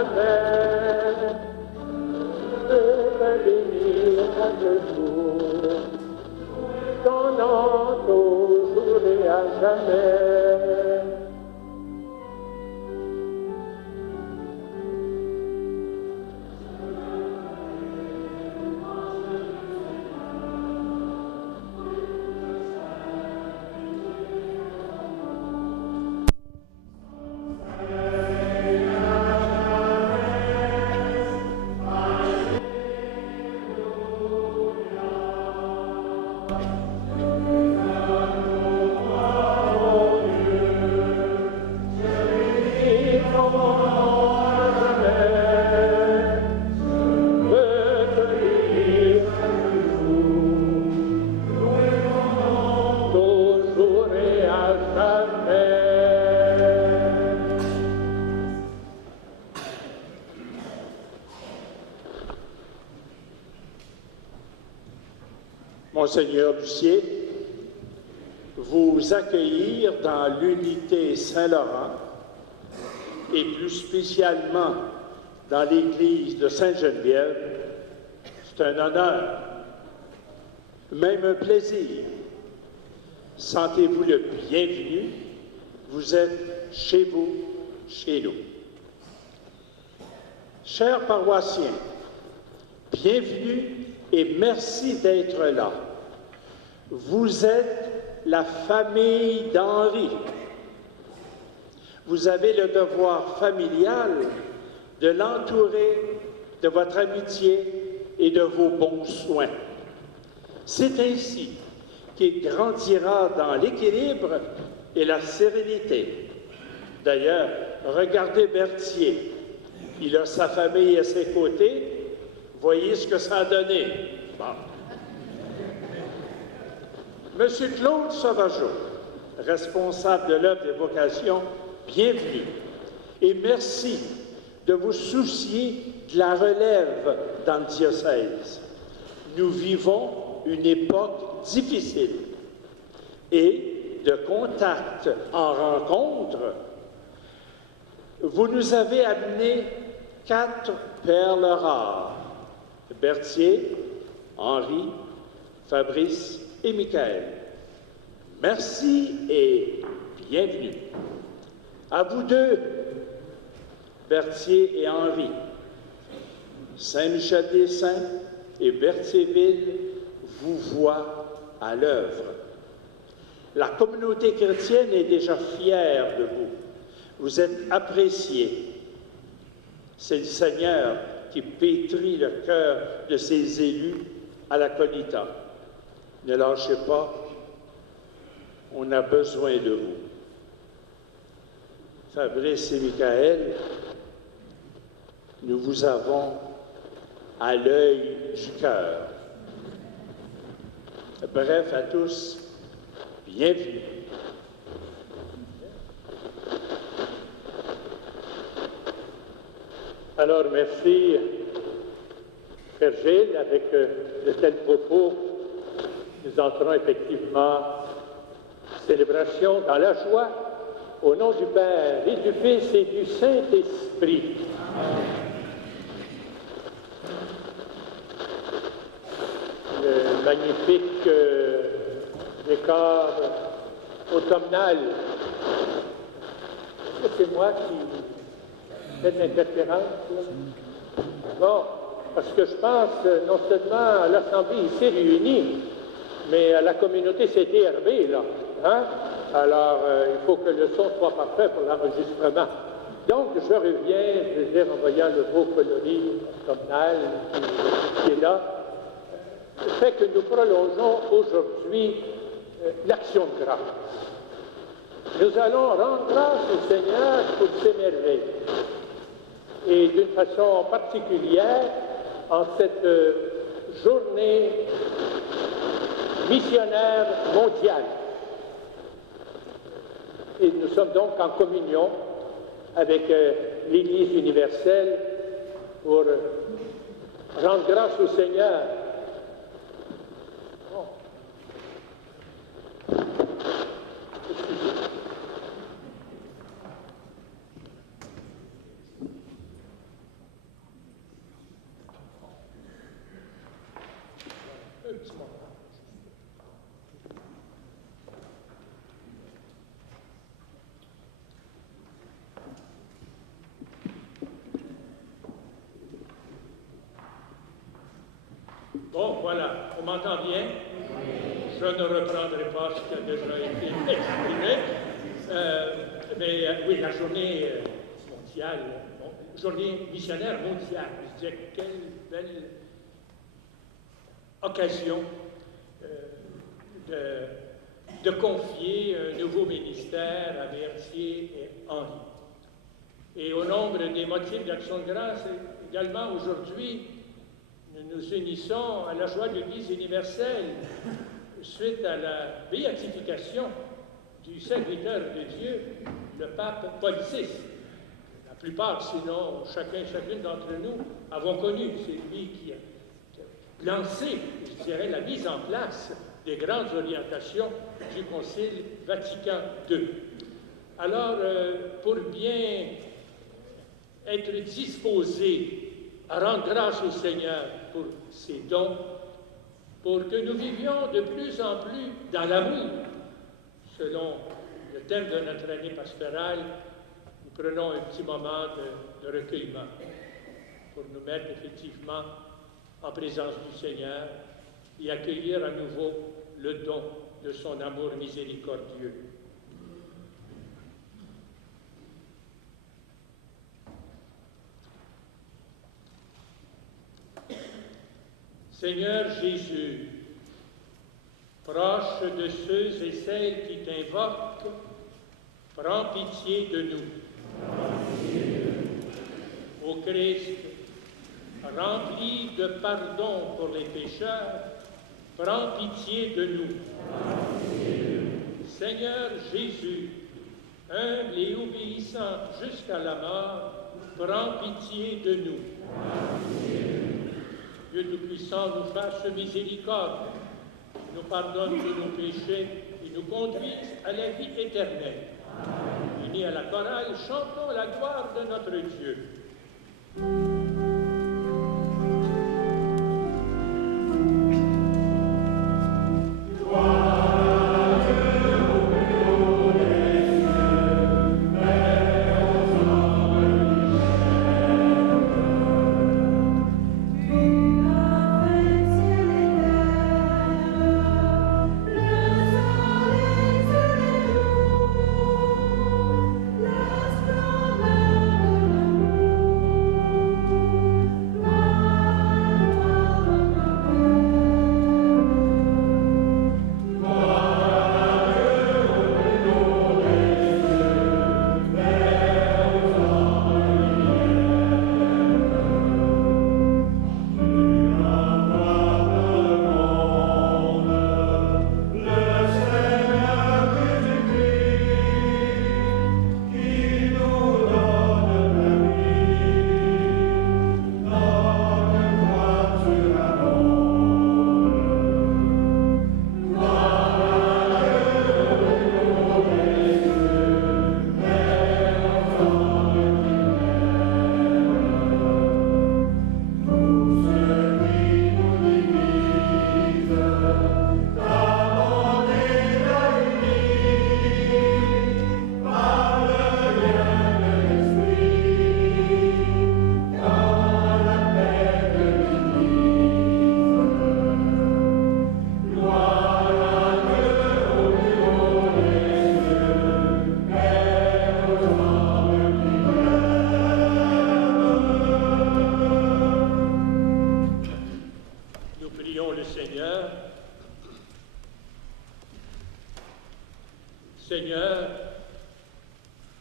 jamais. Je vais bénir chaque jour ton nom toujours et à jamais. Monseigneur Lucier, vous accueillir dans l'unité Saint-Laurent et plus spécialement dans l'église de Sainte-Geneviève, c'est un honneur, même un plaisir. Sentez-vous le bienvenu, vous êtes chez vous, chez nous. Chers paroissiens, bienvenue et merci d'être là. Vous êtes la famille d'Henri. Vous avez le devoir familial de l'entourer de votre amitié et de vos bons soins. C'est ainsi qu'il grandira dans l'équilibre et la sérénité. D'ailleurs, regardez Berthier. Il a sa famille à ses côtés. Voyez ce que ça a donné. Bon. Monsieur Claude Sauvageau, responsable de l'œuvre des vocations, bienvenue. Et merci de vous soucier de la relève dans le diocèse. Nous vivons une époque difficile et de contact en rencontre, vous nous avez amené 4 perles rares. Berthier, Henri, Fabrice et Michael. Merci et bienvenue. À vous deux, Berthier et Henri, Saint-Michel-des-Saints et Berthierville vous voient à l'œuvre. La communauté chrétienne est déjà fière de vous. Vous êtes appréciés. C'est le Seigneur qui pétrit le cœur de ses élus à la Conita. Ne lâchez pas, on a besoin de vous. Fabrice et Michael, nous vous avons à l'œil du cœur. Bref, à tous, bienvenue. Alors, merci, Père Gilles, avec de tels propos, nous entrons effectivement en célébration dans la joie, au nom du Père et du Fils et du Saint-Esprit. Le magnifique décor automnal. Est-ce que c'est moi qui fais de l'interférence, là? Bon, parce que je pense non seulement à l'Assemblée ici réunie, mais à la communauté CTRB, là. Hein? Alors, il faut que le son soit parfait pour l'enregistrement. Donc, je reviens, je veux dire, en voyant le beau coloris automnal qui est là, fait que nous prolongeons aujourd'hui l'action de grâce. Nous allons rendre grâce au Seigneur pour ses merveilles. Et d'une façon particulière, en cette journée missionnaire mondiale. Et nous sommes donc en communion avec l'Église universelle pour rendre grâce au Seigneur. Oh. Bon, voilà, on m'entend bien? Je ne reprendrai pas ce qui a déjà été exprimé. Oui, la journée mondiale, journée missionnaire mondiale, je disais, quelle belle occasion de confier un nouveau ministère à Berthier et Henri. Et au nombre des motifs d'action de grâce, également aujourd'hui, nous nous unissons à la joie de l'Église universelle suite à la béatification du serviteur de Dieu, le pape Paul VI. La plupart, sinon chacune d'entre nous, avons connu. C'est lui qui a lancé, je dirais, la mise en place des grandes orientations du Concile Vatican II. Alors, pour bien être disposé à rendre grâce au Seigneur pour ses dons, pour que nous vivions de plus en plus dans l'amour, selon le thème de notre année pastorale, nous prenons un petit moment de recueillement pour nous mettre effectivement en présence du Seigneur et accueillir à nouveau le don de son amour miséricordieux. Seigneur Jésus, proche de ceux et celles qui t'invoquent, prends pitié de nous. Ô Christ, rempli de pardon pour les pécheurs, prends pitié de nous. Seigneur Jésus, humble et obéissant jusqu'à la mort, prends pitié de nous. Dieu Tout-Puissant nous fasse miséricorde, nous pardonne tous nos péchés et nous conduise à la vie éternelle. Unis à la chorale, chantons la gloire de notre Dieu. Seigneur,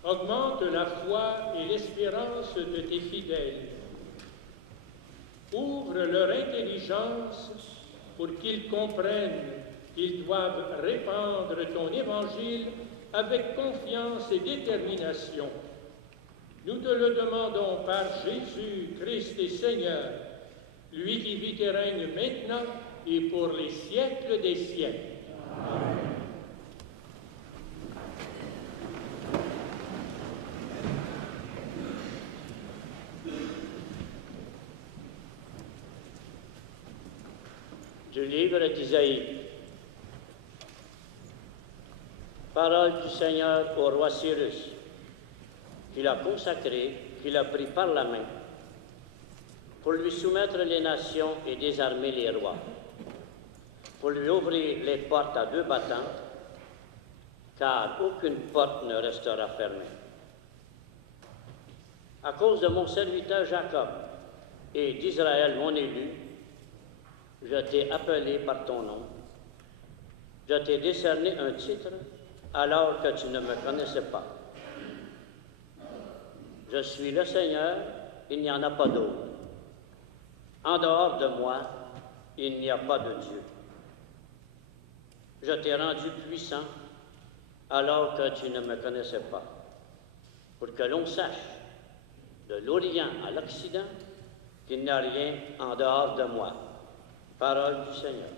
augmente la foi et l'espérance de tes fidèles. Ouvre leur intelligence pour qu'ils comprennent qu'ils doivent répandre ton évangile avec confiance et détermination. Nous te le demandons par Jésus, Christ et Seigneur, lui qui vit et règne maintenant et pour les siècles des siècles. Amen. Du livre d'Isaïe. Parole du Seigneur au roi Cyrus, qu'il a consacré, qu'il a pris par la main. pour lui soumettre les nations et désarmer les rois, pour lui ouvrir les portes à deux battants, car aucune porte ne restera fermée. À cause de mon serviteur Jacob et d'Israël, mon élu, je t'ai appelé par ton nom. Je t'ai décerné un titre alors que tu ne me connaissais pas. Je suis le Seigneur, il n'y en a pas d'autre. En dehors de moi, il n'y a pas de Dieu. Je t'ai rendu puissant alors que tu ne me connaissais pas, pour que l'on sache, de l'Orient à l'Occident, qu'il n'y a rien en dehors de moi. Parole du Seigneur.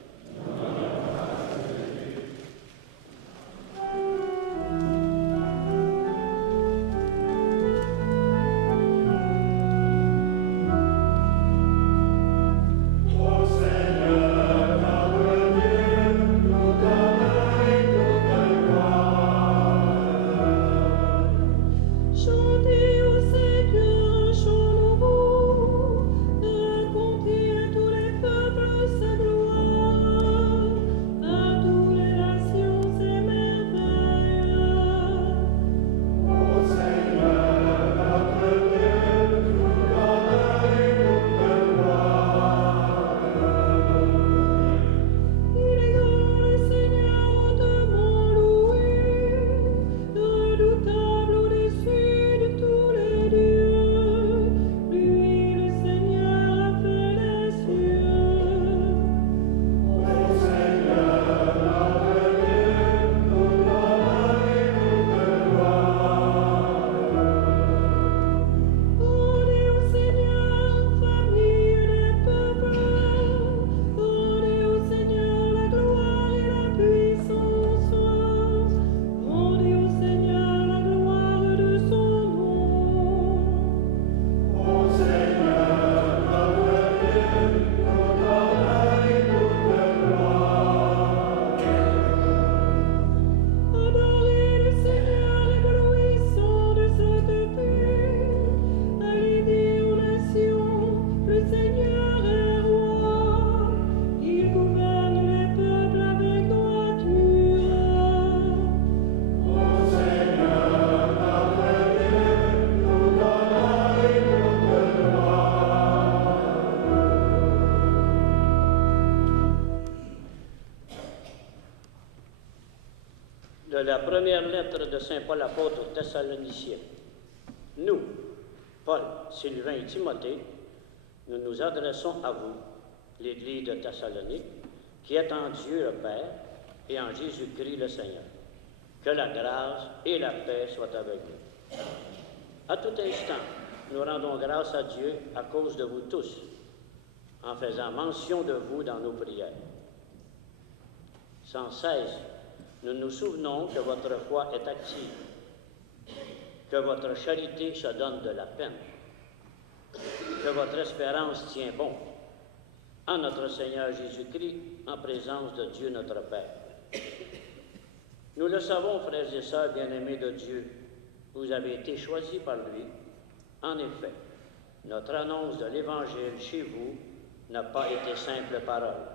De la première lettre de saint Paul apôtre aux Thessaloniciens. Nous, Paul, Sylvain et Timothée, nous nous adressons à vous, l'Église de Thessalonique, qui est en Dieu le Père et en Jésus-Christ le Seigneur. Que la grâce et la paix soient avec vous. À tout instant, nous rendons grâce à Dieu à cause de vous tous, en faisant mention de vous dans nos prières. Sans cesse, nous nous souvenons que votre foi est active, que votre charité se donne de la peine, que votre espérance tient bon, en notre Seigneur Jésus-Christ, en présence de Dieu notre Père. Nous le savons, frères et sœurs bien-aimés de Dieu, vous avez été choisis par lui. En effet, notre annonce de l'Évangile chez vous n'a pas été simple parole,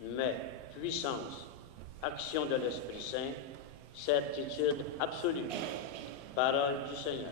mais puissance, action de l'Esprit Saint, certitude absolue. Parole du Seigneur.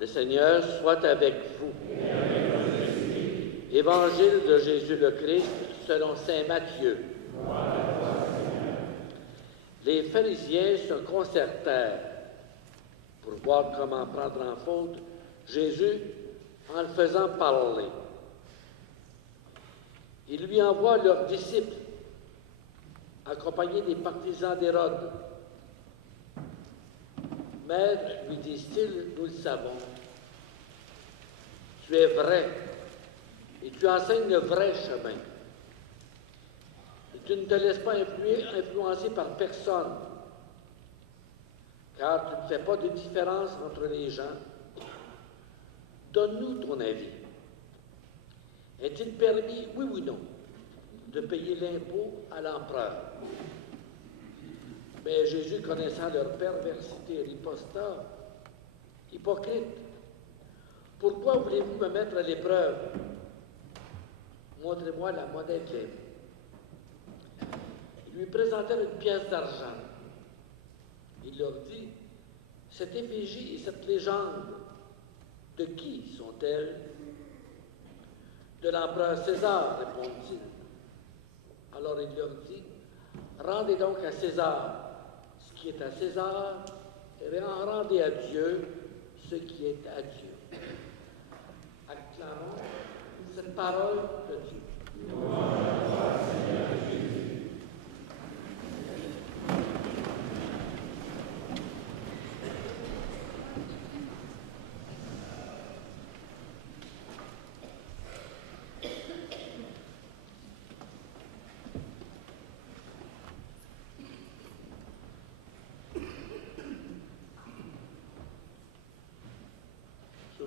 Le Seigneur soit avec vous. Évangile de Jésus le Christ selon saint Matthieu. Les pharisiens se concertèrent pour voir comment prendre en faute Jésus en le faisant parler. Ils lui envoient leurs disciples, accompagnés des partisans d'Hérode. Maître, lui disent-ils, nous le savons, tu es vrai et tu enseignes le vrai chemin. Et tu ne te laisses pas influencer par personne, car tu ne fais pas de différence entre les gens. Donne-nous ton avis. Est-il permis, oui ou non, de payer l'impôt à l'empereur? Mais Jésus, connaissant leur perversité, riposta, hypocrite, pourquoi voulez-vous me mettre à l'épreuve? Montrez-moi la monnaie clé. Ils lui présentèrent une pièce d'argent. Il leur dit, cette effigie et cette légende, de qui sont-elles? De l'empereur César, répondit-il. Alors il leur dit, rendez donc à César ce qui est à César, et rendez à Dieu ce qui est à Dieu. Acclamons cette parole de Dieu.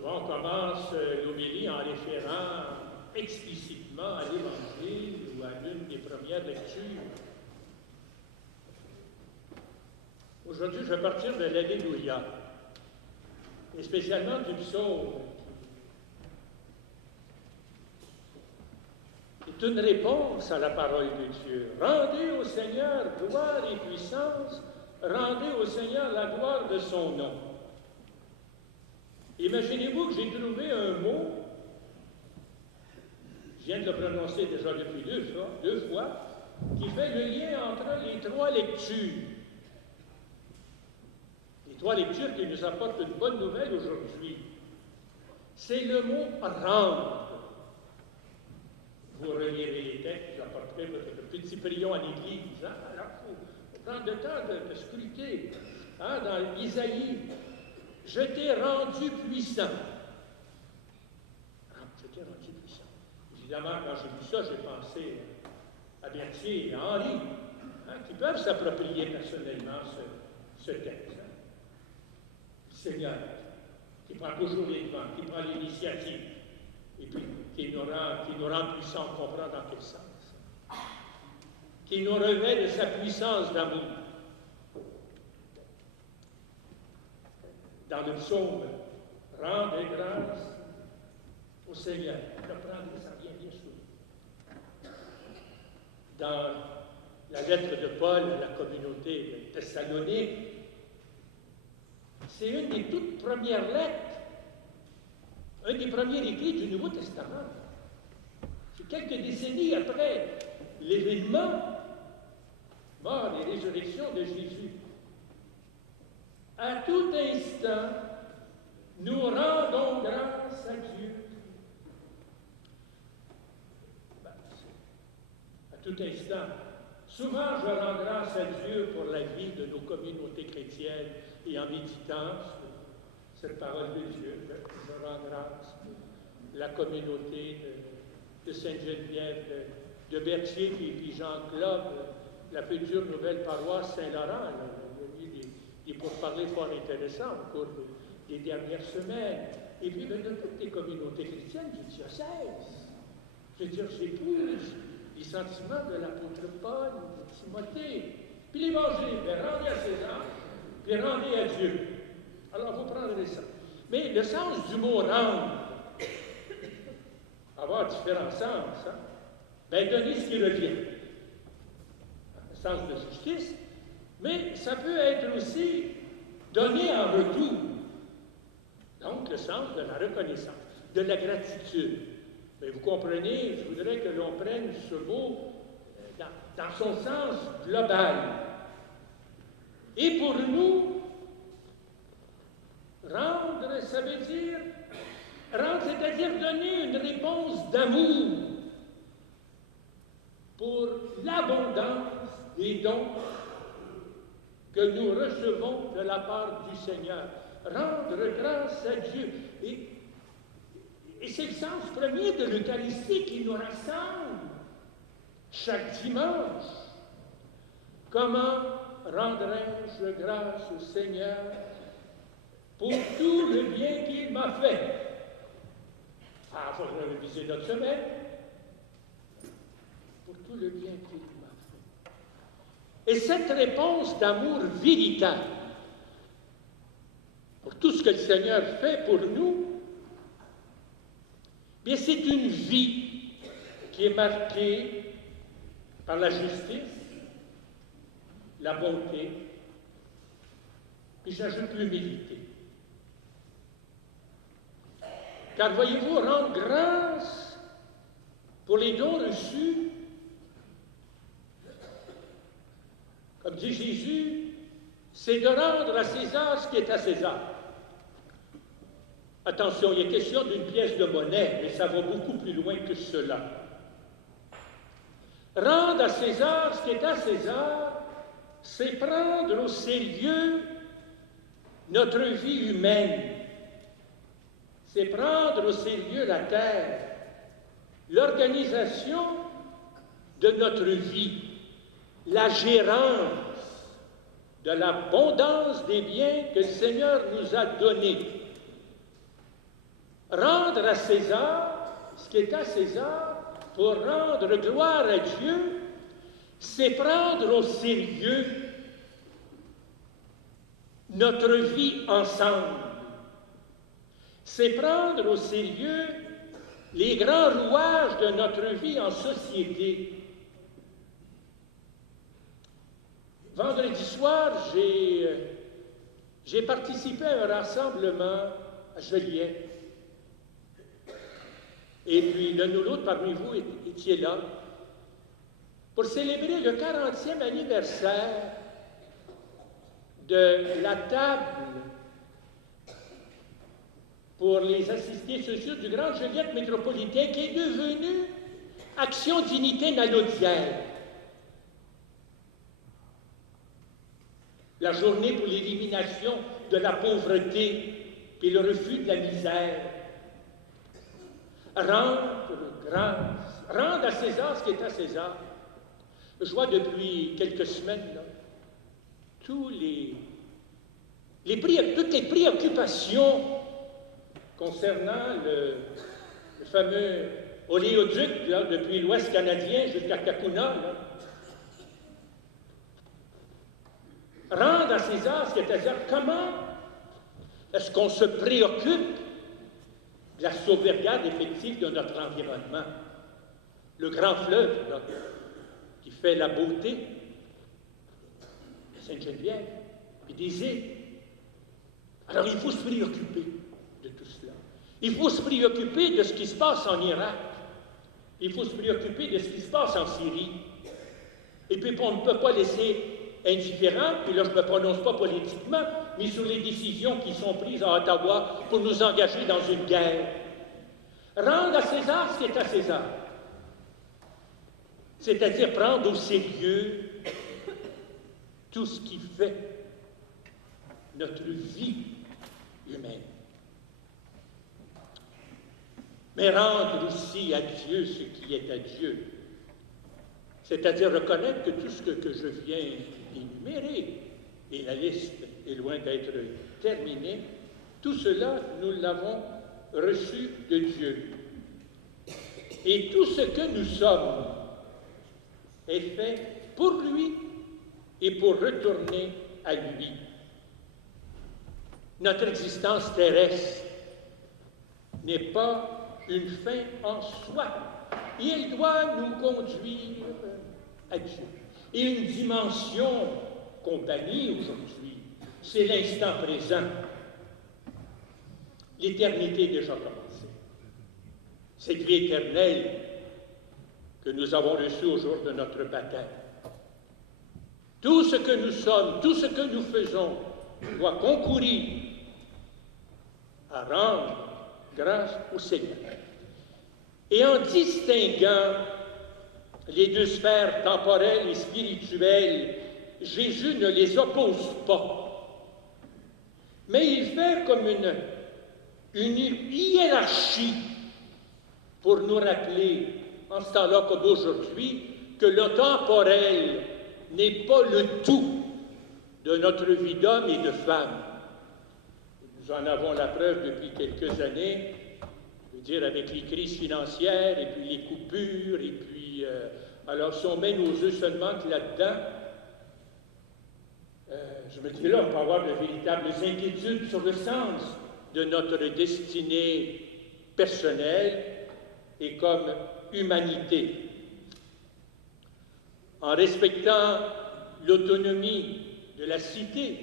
On commence l'homélie en référant explicitement à l'Évangile ou à l'une des premières lectures. Aujourd'hui, je vais partir de l'Alléluia, et spécialement du psaume. C'est une réponse à la parole de Dieu. Rendez au Seigneur gloire et puissance, rendez au Seigneur la gloire de son nom. Imaginez-vous que j'ai trouvé un mot, je viens de le prononcer déjà depuis deux fois, qui fait le lien entre les trois lectures. Les trois lectures qui nous apportent une bonne nouvelle aujourd'hui. C'est le mot « rendre ». Vous relirez les textes, vous apporterez votre petit prion à l'Église. Hein? Alors, il faut prendre le temps de scruter. Hein? Dans Isaïe, je t'ai rendu puissant. Je t'ai rendu puissant. Évidemment, quand j'ai vu ça, j'ai pensé à Berthier et à Henri, hein, qui peuvent s'approprier personnellement ce texte. Hein. Le Seigneur, qui prend toujours les devants, qui prend l'initiative, et puis qui nous rend puissants, on comprend dans quel sens. Qui nous revêt de sa puissance d'amour. Dans le psaume, rendez grâce au Seigneur. Le prendre, ça vient bien sûr. Dans la lettre de Paul à la communauté de Thessalonique, c'est une des toutes premières lettres, un des premiers écrits du Nouveau Testament. C'est quelques décennies après l'événement, mort et résurrection de Jésus. À tout instant, nous rendons grâce à Dieu. À tout instant. Souvent, je rends grâce à Dieu pour la vie de nos communautés chrétiennes et en méditant sur cette parole de Dieu, je rends grâce pour la communauté de Sainte-Geneviève, de Berthier et puis Jean-Claude, la future nouvelle paroisse Saint-Laurent. Il y a eu des pourparlers fort intéressants au cours des dernières semaines. Et puis de toutes les communautés chrétiennes du diocèse. Je veux dire, j'épouse les sentiments de l'apôtre Paul, de Timothée. Puis l'Évangile, rendez à César, puis rendez à Dieu. Alors, vous prendrez ça. Mais le sens du mot « rendre », avoir différents sens, hein? Bien, donner ce qui revient. Le sens de justice, mais ça peut être aussi donner en retour. Donc, le sens de la reconnaissance, de la gratitude. Mais vous comprenez, je voudrais que l'on prenne ce mot dans son sens global. Et pour nous, rendre, ça veut dire, rendre, c'est-à-dire donner une réponse d'amour pour l'abondance des dons que nous recevons de la part du Seigneur. Rendre grâce à Dieu. Et c'est le sens premier de l'Eucharistie qui nous rassemble chaque dimanche. Comment rendrai-je grâce au Seigneur pour tout le bien qu'il m'a fait? Ah, il faudrait réviser notre semaine. Pour tout le bien qu'il m'a fait. Et cette réponse d'amour véritable pour tout ce que le Seigneur fait pour nous, bien, c'est une vie qui est marquée par la justice, la bonté, puis j'ajoute l'humilité. Car voyez-vous, rendre grâce pour les dons reçus, comme dit Jésus, c'est de rendre à César ce qui est à César. Attention, il est question d'une pièce de monnaie, mais ça va beaucoup plus loin que cela. Rendre à César ce qui est à César, c'est prendre au sérieux notre vie humaine. C'est prendre au sérieux la terre, l'organisation de notre vie, la gérance de l'abondance des biens que le Seigneur nous a donnés. Rendre à César ce qui est à César pour rendre gloire à Dieu, c'est prendre au sérieux notre vie ensemble. C'est prendre au sérieux les grands rouages de notre vie en société. Vendredi soir, j'ai participé à un rassemblement à Joliette. Et puis, l'un ou l'autre parmi vous étiez là pour célébrer le 40e anniversaire de la table pour les assistés sociaux du Grand Joliette métropolitain qui est devenue Action Dignité Nalaudière. La journée pour l'élimination de la pauvreté et le refus de la misère. Rendre grâce, rendre à César ce qui est à César. Je vois depuis quelques semaines, là, toutes les préoccupations concernant le fameux oléoduc, là, depuis l'Ouest canadien jusqu'à Kakuna. Rendre à César ce qui est à César. Comment est-ce qu'on se préoccupe de la sauvegarde effective de notre environnement? Le grand fleuve, là, qui fait la beauté de Sainte-Geneviève et des îles. Alors, il faut se préoccuper de tout cela. Il faut se préoccuper de ce qui se passe en Irak. Il faut se préoccuper de ce qui se passe en Syrie. Et puis, on ne peut pas laisser indifférent, puis là, je ne me prononce pas politiquement, mais sur les décisions qui sont prises à Ottawa pour nous engager dans une guerre. Rendre à César ce qui est à César. C'est-à-dire prendre au sérieux tout ce qui fait notre vie humaine. Mais rendre aussi à Dieu ce qui est à Dieu. C'est-à-dire reconnaître que tout ce que je viens d'énumérer, et la liste est loin d'être terminée, tout cela, nous l'avons reçu de Dieu. Et tout ce que nous sommes est fait pour lui et pour retourner à lui. Notre existence terrestre n'est pas une fin en soi. Il doit nous conduire à Dieu. Et une dimension compagnie aujourd'hui, c'est l'instant présent. L'éternité est déjà commencée. cette vie éternelle que nous avons reçue au jour de notre baptême. Tout ce que nous sommes, tout ce que nous faisons doit concourir à rendre grâce au Seigneur. Et en distinguant les deux sphères temporelles et spirituelles, Jésus ne les oppose pas, mais il fait comme une hiérarchie pour nous rappeler, en ce temps-là comme aujourd'hui, que le temporel n'est pas le tout de notre vie d'homme et de femme. Nous en avons la preuve depuis quelques années, je veux dire avec les crises financières et puis les coupures, et puis, alors si on met nos yeux seulement que là-dedans, je me dis là, on peut avoir de véritables inquiétudes sur le sens de notre destinée personnelle et comme humanité. En respectant l'autonomie de la cité,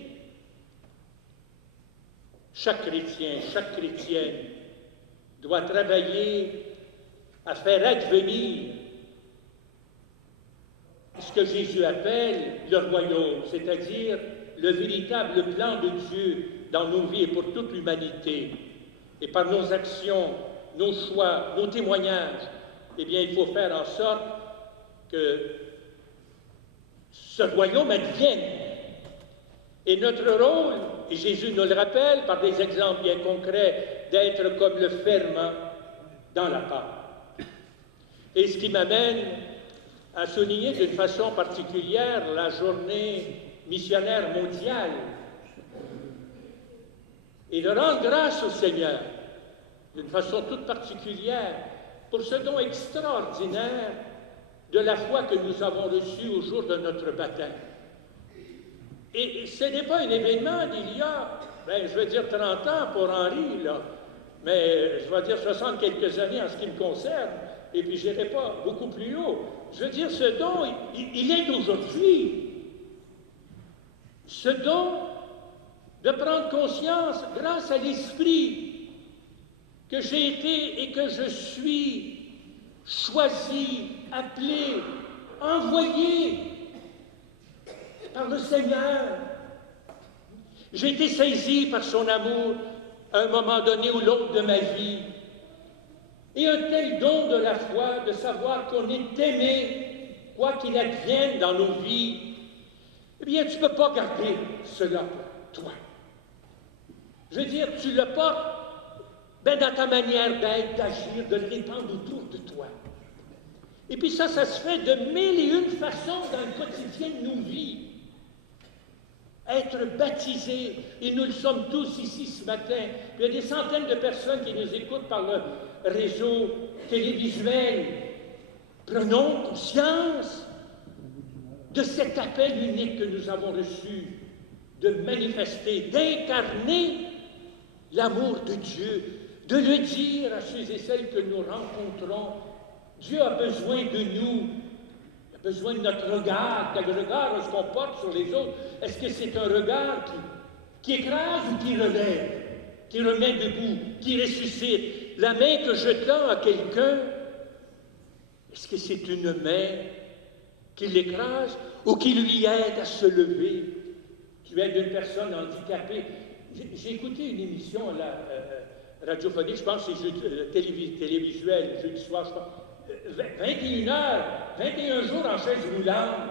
chaque chrétien, chaque chrétienne doit travailler à faire advenir ce que Jésus appelle le royaume, c'est-à-dire le véritable plan de Dieu dans nos vies et pour toute l'humanité. Et par nos actions, nos choix, nos témoignages, eh bien, il faut faire en sorte que ce royaume advienne. Et notre rôle, et Jésus nous le rappelle par des exemples bien concrets, d'être comme le ferment dans la pâte. Et ce qui m'amène à souligner d'une façon particulière la journée missionnaire mondiale et de rendre grâce au Seigneur d'une façon toute particulière pour ce don extraordinaire de la foi que nous avons reçu au jour de notre baptême. Et ce n'est pas un événement d'il y a, je veux dire 30 ans pour Henri, là, mais je vais dire 60 quelques années en ce qui me concerne, et puis je n'irai pas beaucoup plus haut. Je veux dire, ce don, il est d'aujourd'hui. Ce don de prendre conscience, grâce à l'Esprit, que j'ai été et que je suis choisi, appelé, envoyé par le Seigneur. J'ai été saisi par son amour à un moment donné ou l'autre de ma vie. Et un tel don de la foi, de savoir qu'on est aimé, quoi qu'il advienne dans nos vies, eh bien, tu ne peux pas garder cela pour toi. Je veux dire, tu le portes dans ta manière d'être, d'agir, de le répandre autour de toi. Et puis ça se fait de mille et une façons dans le quotidien de nos vies. Être baptisé, et nous le sommes tous ici ce matin. Il y a des centaines de personnes qui nous écoutent par le réseau télévisuel. Prenons conscience de cet appel unique que nous avons reçu, de manifester, d'incarner l'amour de Dieu, de le dire à ceux et celles que nous rencontrons. Dieu a besoin de nous. Il a besoin de notre regard. Quel regard est-ce qu'on porte sur les autres? Est-ce que c'est un regard qui écrase ou qui relève, qui remet debout, qui ressuscite? La main que je tends à quelqu'un, est-ce que c'est une main qui l'écrase ou qui lui aide à se lever? Tu aides une personne handicapée. J'ai écouté une émission radiophonique, je pense que c'est télévisuel, jeudi soir, je pense. 21 jours en chaise roulante.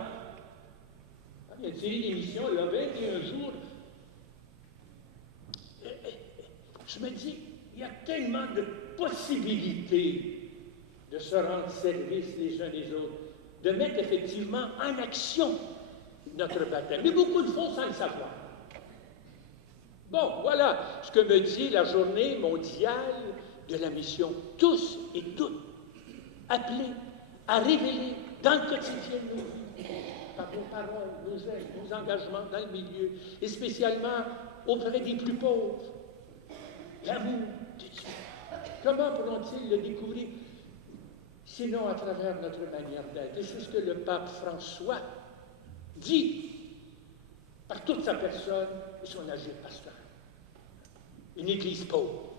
Il y a une série d'émissions, là, 21 jours. Je me dis, il y a tellement de possibilités de se rendre service les uns les autres, de mettre effectivement en action notre baptême. Mais beaucoup le font sans le savoir. Bon, voilà ce que me dit la journée mondiale de la mission. Tous et toutes appelés à révéler dans le quotidien de nos vies, par nos paroles, nos gestes, nos engagements dans le milieu, et spécialement auprès des plus pauvres, l'amour de Dieu. Comment pourront-ils le découvrir? Sinon à travers notre manière d'être. Et c'est ce que le pape François dit par toute sa personne et son agir pastoral. Une église pauvre.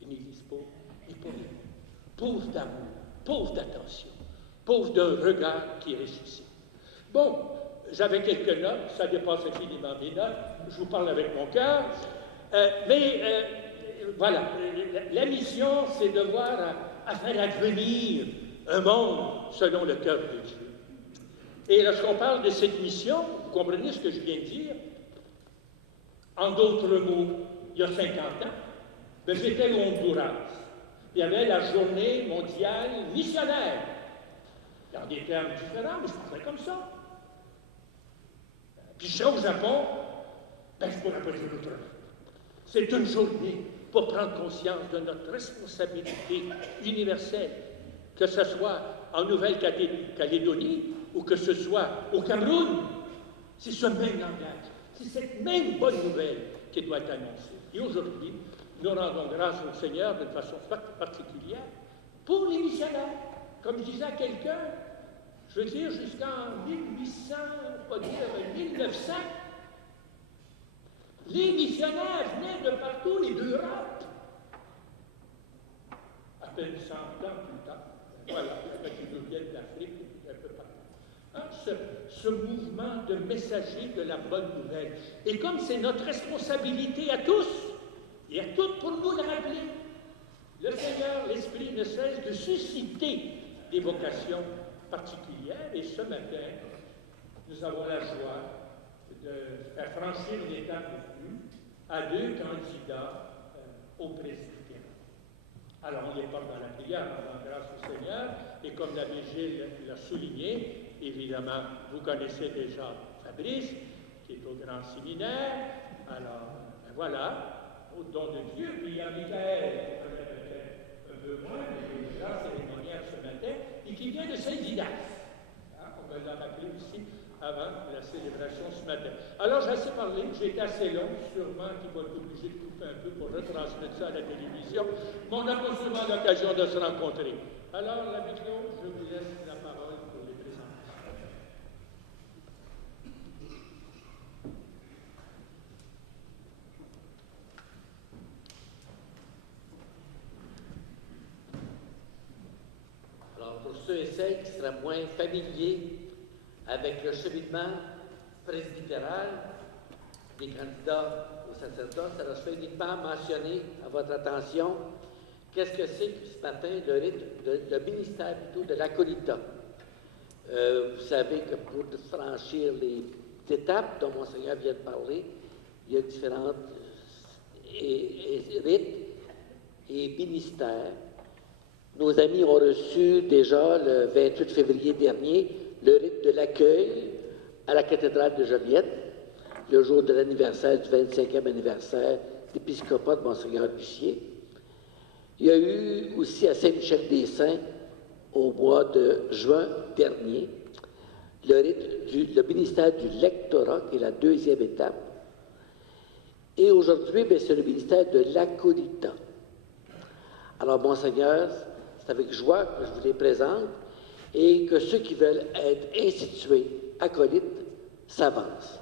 Une église pauvre et pour rien. pauvre d'amour, pauvre d'attention, pauvre d'un regard qui ressuscite. Bon, j'avais quelques notes, ça dépasse infiniment mes notes, je vous parle avec mon cœur, voilà, la mission, c'est de voir à faire advenir un monde selon le cœur de Dieu. Et lorsqu'on parle de cette mission, vous comprenez ce que je viens de dire? En d'autres mots, il y a 50 ans, ben, j'étais au Honduras. Il y avait la journée mondiale missionnaire. Dans des termes différents, mais je parlais comme ça. Puis je serai au Japon, ben, je pourrais pas dire autrement. C'est une journée pour prendre conscience de notre responsabilité universelle, que ce soit en Nouvelle-Calédonie ou que ce soit au Cameroun. C'est ce même langage, c'est cette même bonne nouvelle qui doit être annoncée. Et aujourd'hui, nous rendons grâce au Seigneur d'une façon particulière pour les missionnaires. Comme je disais à quelqu'un, je veux dire jusqu'en 1800, pas dire 1900, les missionnaires venaient de partout et d'Europe. À peine 100 ans plus tard, voilà, ils nous viennent d'Afrique et un peu partout. Hein, ce mouvement de messager de la bonne nouvelle. Et comme c'est notre responsabilité à tous et à toutes pour nous le rappeler, le Seigneur, l'Esprit ne cesse de susciter des vocations particulières. Et ce matin, nous avons la joie de faire franchir l'étape de plus à 2 candidats au presbytère. Alors, on les porte dans la prière, on rend grâce au Seigneur, et comme l'abbé Gilles l'a souligné, évidemment, vous connaissez déjà Fabrice, qui est au grand séminaire, alors, ben voilà, au don de Dieu, puis il y a Michael, qui connaît peut-être un peu moins, mais qui est grand cérémoniaire ce matin, et qui vient de Saint-Didas. Hein, on me l'a rappelé aussi avant la célébration ce matin. Alors, j'ai assez parlé, j'ai été assez long, sûrement qu'il va être obligé de couper un peu pour retransmettre ça à la télévision, mais on n'a pas souvent l'occasion de se rencontrer. Alors, la vidéo, je vous laisse la parole pour les présentations. Alors, pour ceux et celles qui seraient moins familiers avec le cheminement presbytéral des candidats au sacerdoce, ça leur fait uniquement mentionner à votre attention qu'est-ce que c'est que ce matin le ministère plutôt de l'acolytat. Vous savez que pour franchir les étapes dont Monseigneur vient de parler, il y a différentes rites et ministères. Nos amis ont reçu déjà le 28 février dernier le rite de l'accueil à la cathédrale de Joliette, le jour de l'anniversaire du 25e anniversaire d'épiscopat de Monseigneur Lucier. Il y a eu aussi à Saint-Michel-des-Saints, au mois de juin dernier, le ministère du lectorat, qui est la 2e étape. Et aujourd'hui, c'est le ministère de l'acolytat. Alors, Monseigneur, c'est avec joie que je vous les présente et que ceux qui veulent être institués acolytes s'avancent.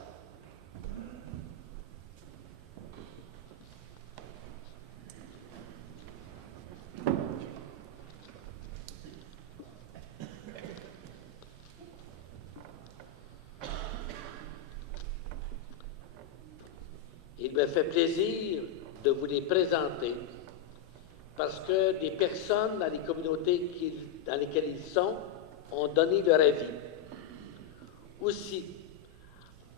Il me fait plaisir de vous les présenter parce que des personnes dans les communautés dans lesquelles ils sont ont donné leur avis. Aussi,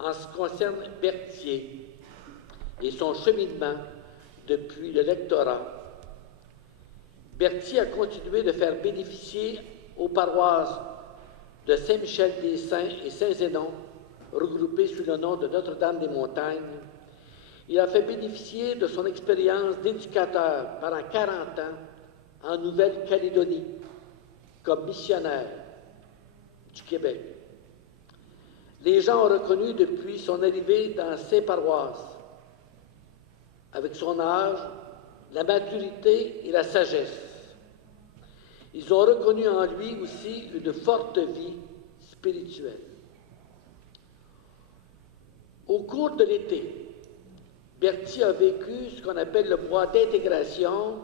en ce qui concerne Berthier et son cheminement depuis le lectorat, Berthier a continué de faire bénéficier aux paroisses de Saint-Michel-des-Saints et Saint-Zénon, regroupées sous le nom de Notre-Dame-des-Montagnes. Il a fait bénéficier de son expérience d'éducateur pendant 40 ans en Nouvelle-Calédonie, comme missionnaire du Québec. Les gens ont reconnu depuis son arrivée dans ces paroisses, avec son âge, la maturité et la sagesse. Ils ont reconnu en lui aussi une forte vie spirituelle. Au cours de l'été, Berthier a vécu ce qu'on appelle le mois d'intégration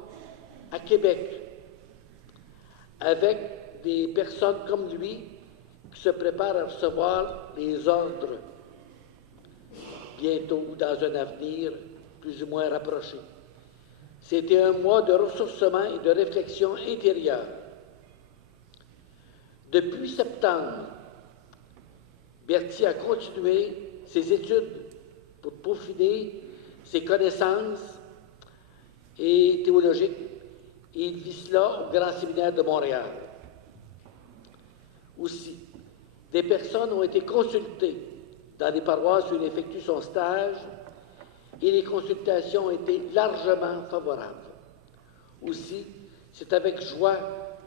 à Québec. avec des personnes comme lui qui se préparent à recevoir les ordres bientôt ou dans un avenir plus ou moins rapproché. C'était un mois de ressourcement et de réflexion intérieure. Depuis septembre, Berthier a continué ses études pour peaufiner ses connaissances et théologiques, et il vit cela au Grand Séminaire de Montréal. Aussi, des personnes ont été consultées dans les paroisses où il effectue son stage, et les consultations ont été largement favorables. Aussi, c'est avec joie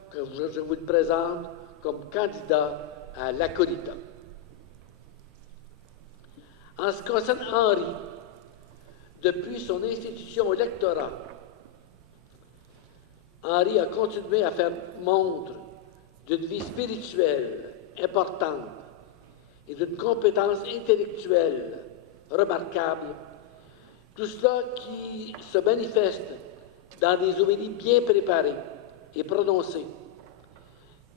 que je vous le présente comme candidat à l'Acolita. En ce qui concerne Henri, depuis son institution au lectorat, Henri a continué à faire montre d'une vie spirituelle importante et d'une compétence intellectuelle remarquable, tout cela qui se manifeste dans des homélies bien préparées et prononcées,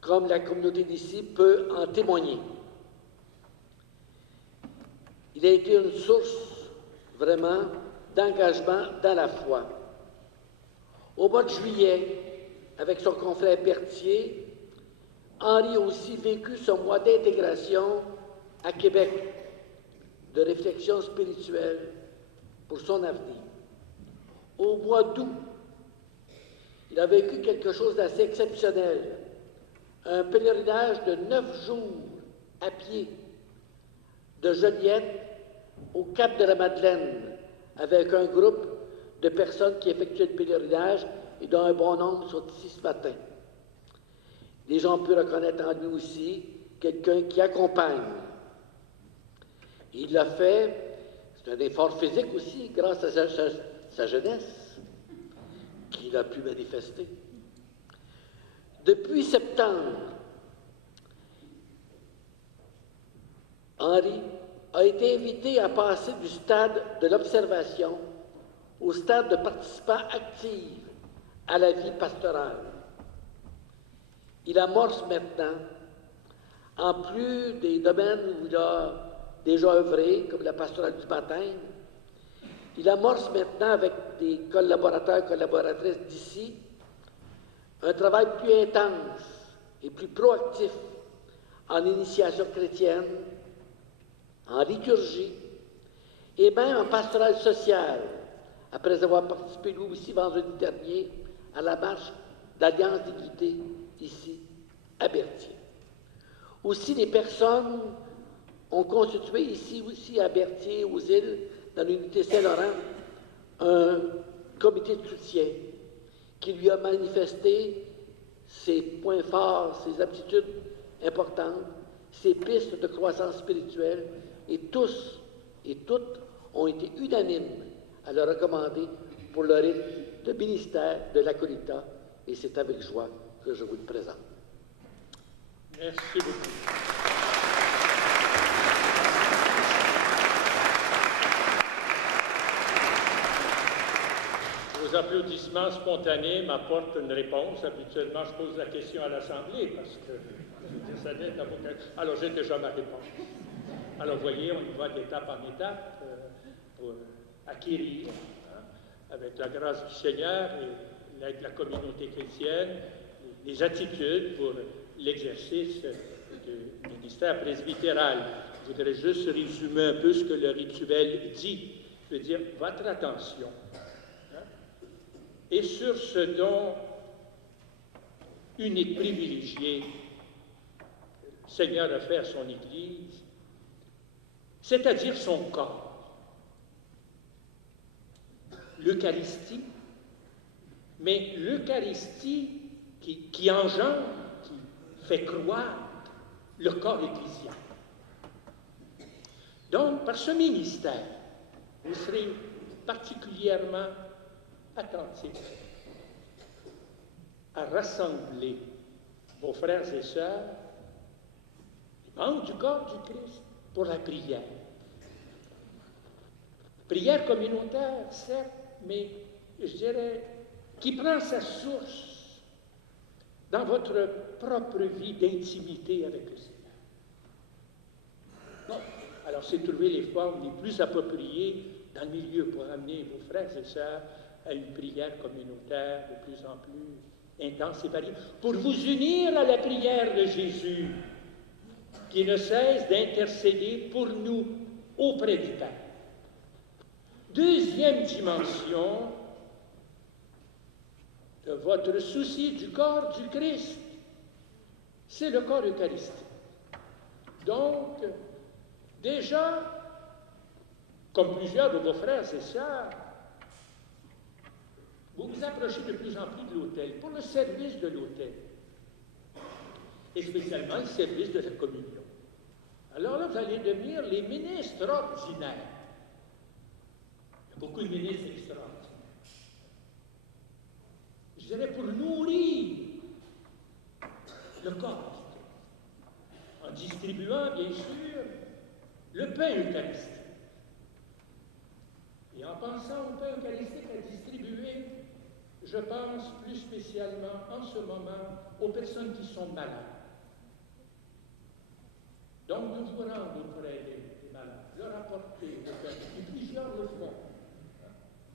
comme la communauté d'ici peut en témoigner. Il a été une source, vraiment, d'engagement dans la foi. Au mois de juillet, avec son confrère Berthier, Henri a aussi vécu son mois d'intégration à Québec, de réflexion spirituelle pour son avenir. Au mois d'août, il a vécu quelque chose d'assez exceptionnel, un pèlerinage de 9 jours à pied, de Joliette au Cap de la Madeleine, avec un groupe de personnes qui effectuaient le pèlerinage et dont un bon nombre sont ici ce matin. Les gens peuvent reconnaître en lui aussi quelqu'un qui accompagne. Il l'a fait, c'est un effort physique aussi, grâce à sa jeunesse, qu'il a pu manifester. Depuis septembre, Henri a été invité à passer du stade de l'observation au stade de participant actif à la vie pastorale. Il amorce maintenant, en plus des domaines où il a déjà œuvré, comme la pastorale du matin, il amorce maintenant avec des collaborateurs et collaboratrices d'ici un travail plus intense et plus proactif en initiation chrétienne, en liturgie et même en pastorale sociale, après avoir participé lui aussi vendredi dernier à la marche d'Alliance d'équité ici à Berthier. Aussi, les personnes ont constitué ici aussi à Berthier, aux îles, dans l'unité Saint-Laurent, un comité de soutien qui lui a manifesté ses points forts, ses aptitudes importantes, ses pistes de croissance spirituelle, et tous et toutes ont été unanimes à le recommander pour le rite de ministère de l'Acolita, et c'est avec joie que je vous le présente. Merci beaucoup. Vos applaudissements spontanés m'apportent une réponse. Habituellement, je pose la question à l'Assemblée parce que ça doit être avocat. Alors, j'ai déjà ma réponse. Alors, vous voyez, on y va d'étape en étape pour acquérir, avec la grâce du Seigneur et l'aide de la communauté chrétienne, les attitudes pour l'exercice du ministère presbytéral. Je voudrais juste résumer un peu ce que le rituel dit. Je veux dire, votre attention est sur ce don unique, privilégié, le Seigneur a fait à son Église, c'est-à-dire son corps, l'Eucharistie, mais l'Eucharistie qui engendre, qui fait croître le corps ecclésial. Donc, par ce ministère, vous serez particulièrement attentifs à rassembler vos frères et sœurs, les membres du corps du Christ, pour la prière. Prière communautaire, certes, mais je dirais qui prend sa source dans votre propre vie d'intimité avec le Seigneur. Bon, alors c'est trouver les formes les plus appropriées dans le milieu pour amener vos frères et sœurs à une prière communautaire de plus en plus intense et variée, pour vous unir à la prière de Jésus, qui ne cesse d'intercéder pour nous auprès du Père. Deuxième dimension de votre souci du corps du Christ, c'est le corps eucharistique. Donc, déjà, comme plusieurs de vos frères et sœurs, vous vous approchez de plus en plus de l'autel pour le service de l'autel, et spécialement le service de la communion. Alors là, vous allez devenir les ministres ordinaires. Il y a beaucoup de ministres extraordinaires. Je dirais pour nourrir le corps, en distribuant, bien sûr, le pain eucharistique. Et en pensant au pain eucharistique à distribuer, je pense plus spécialement en ce moment aux personnes qui sont malades. Donc, nous vous rendre auprès des malades, leur apporter le pain. Et plusieurs le font.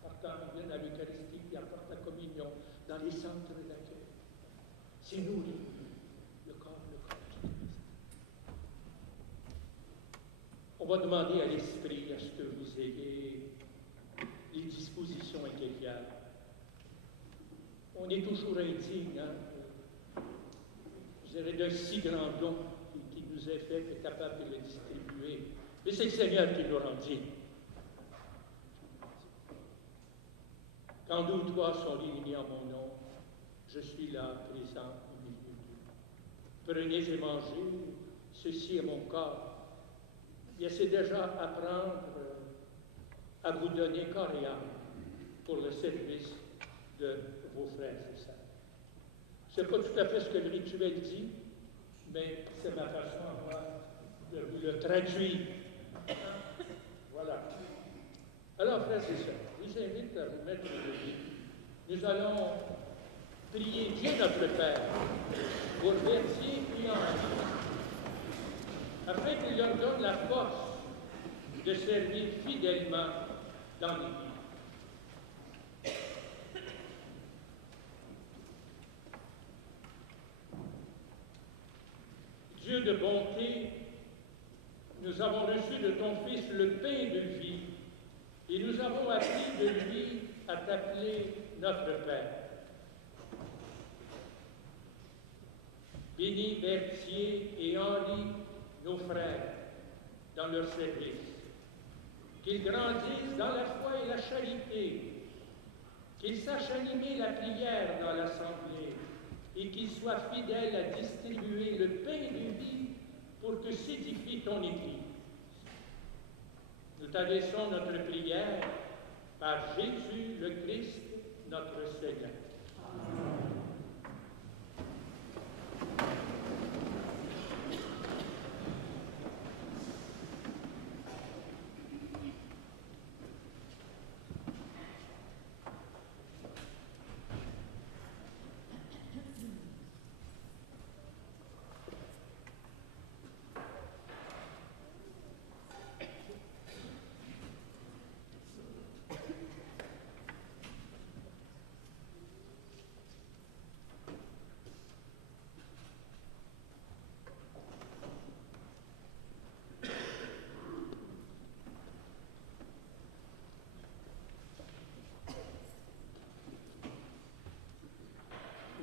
Partant, ils viennent à l'Eucharistie, ils apportent la communion dans les centres d'accueil. C'est nourrir le corps du Christ. On va demander à l'Esprit à ce que vous ayez les dispositions intérieures. On est toujours indigne, je dirais, d'un si grand don qui nous est fait, est capable de le distribuer. Mais c'est le Seigneur qui nous rend dignes. Quand 2 ou 3 sont réunis en mon nom, je suis là, présent au milieu d'eux. Prenez et mangez, ceci est mon corps. Bien, c'est déjà apprendre à vous donner corps et âme pour le service de vos frères et sœurs. Ce n'est pas tout à fait ce que le rituel dit, mais c'est ma façon à moi de vous le traduire. Voilà. Alors, frères et sœurs, je vous invite à vous mettre debout. Nous allons prier Dieu notre Père pour Berthier et Henri, afin qu'il leur donne la force de servir fidèlement dans l'Église. Dieu de bonté, nous avons reçu de ton Fils le pain de vie, et nous avons appris de lui à t'appeler notre Père. Bénis Berthier et Henri, nos frères, dans leur service. Qu'ils grandissent dans la foi et la charité, qu'ils sachent animer la prière dans l'assemblée, et qu'ils soient fidèles à distribuer le pain de vie pour que s'édifie ton Église. Nous t'adressons notre prière par Jésus le Christ, notre Seigneur. Amen.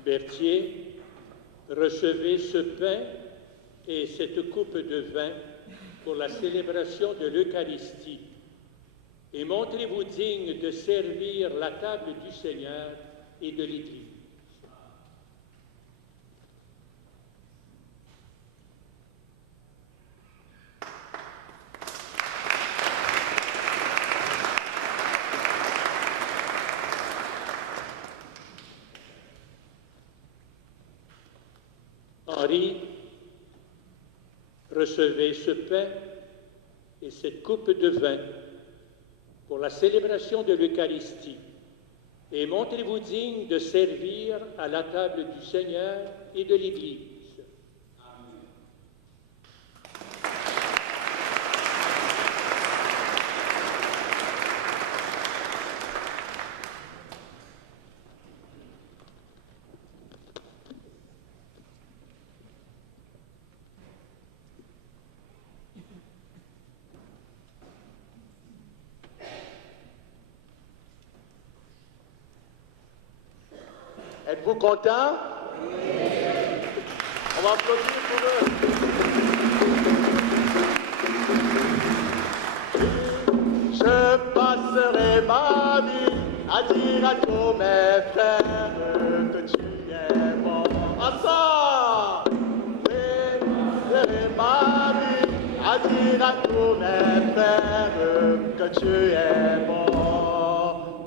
Berthier, recevez ce pain et cette coupe de vin pour la célébration de l'Eucharistie et montrez-vous digne de servir la table du Seigneur et de l'Église. Henri, recevez ce pain et cette coupe de vin pour la célébration de l'Eucharistie et montrez-vous digne de servir à la table du Seigneur et de l'Église. Êtes-vous content? On va applaudir pour eux. Je passerai ma vie à dire à tous mes frères que tu es bon. Ensemble! Je passerai ma vie à dire à tous mes frères que tu es bon.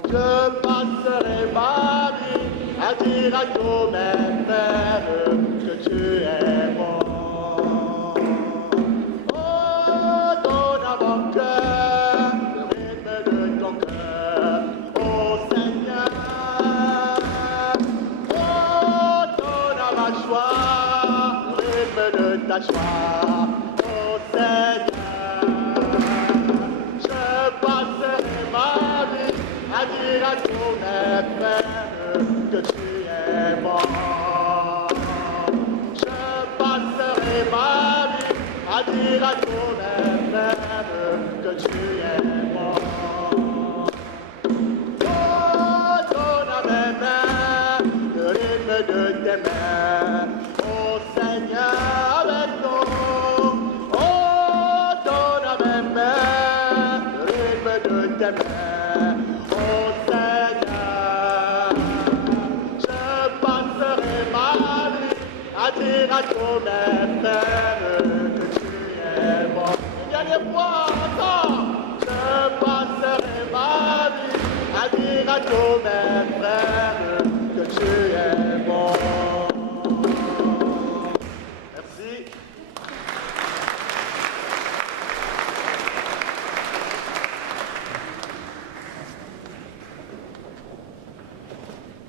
Je passerai ma vie à dire à tous mes frères que tu es bon. Oh, donne à mon cœur le rythme de ton cœur, oh Seigneur. Oh, donne à ma joie le rythme de ta joie, oh Seigneur. Je passerai ma vie à dire à tous mes frères que tu es bon. Je passerai ma vie à dire à tous mes frères que tu es bon. Oh, donne à mes mains le rythme de tes mains, oh Seigneur, avec nous. Oh, donne à mes mains le rythme de tes mains, oh Seigneur. Je passerai ma vie à dire à tous mes frères que tu es bon. Une dernière fois encore. Je passerai ma vie à dire à tous mes frères que tu es bon. Merci.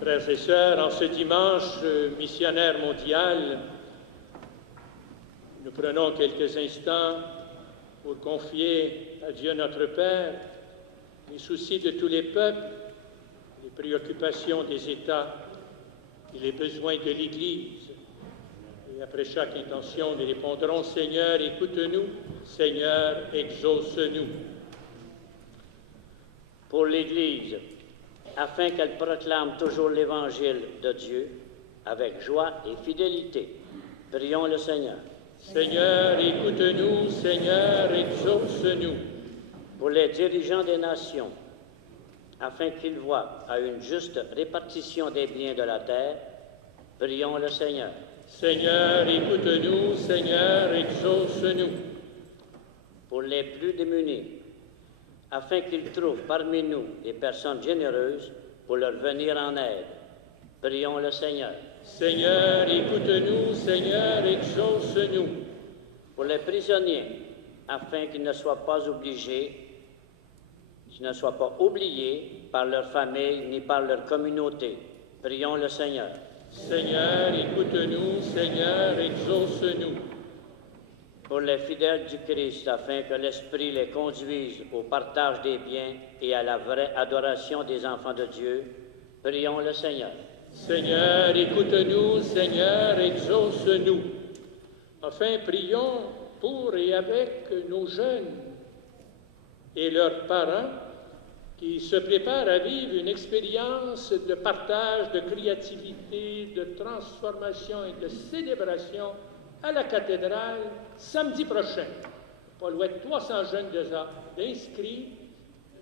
Frères et sœurs, en ce dimanche missionnaire mondial, nous prenons quelques instants pour confier à Dieu notre Père les soucis de tous les peuples, les préoccupations des États et les besoins de l'Église. Et après chaque intention, nous répondrons: Seigneur, écoute-nous, Seigneur, exauce-nous. Pour l'Église, afin qu'elle proclame toujours l'Évangile de Dieu avec joie et fidélité, prions le Seigneur. Seigneur, écoute-nous, Seigneur, exauce-nous. Pour les dirigeants des nations, afin qu'ils voient à une juste répartition des biens de la terre, prions le Seigneur. Seigneur, écoute-nous, Seigneur, exauce-nous. Pour les plus démunis, afin qu'ils trouvent parmi nous des personnes généreuses pour leur venir en aide, prions le Seigneur. Seigneur, écoute-nous, Seigneur, exauce-nous. Pour les prisonniers, afin qu'ils ne soient pas oubliés par leur famille ni par leur communauté, prions le Seigneur. Seigneur, écoute-nous, Seigneur, exauce-nous. Pour les fidèles du Christ, afin que l'Esprit les conduise au partage des biens et à la vraie adoration des enfants de Dieu, prions le Seigneur. Seigneur, écoute-nous, Seigneur, exauce-nous. Enfin, prions pour et avec nos jeunes et leurs parents qui se préparent à vivre une expérience de partage, de créativité, de transformation et de célébration à la cathédrale samedi prochain. Pas loin de 300 jeunes déjà d'inscrits,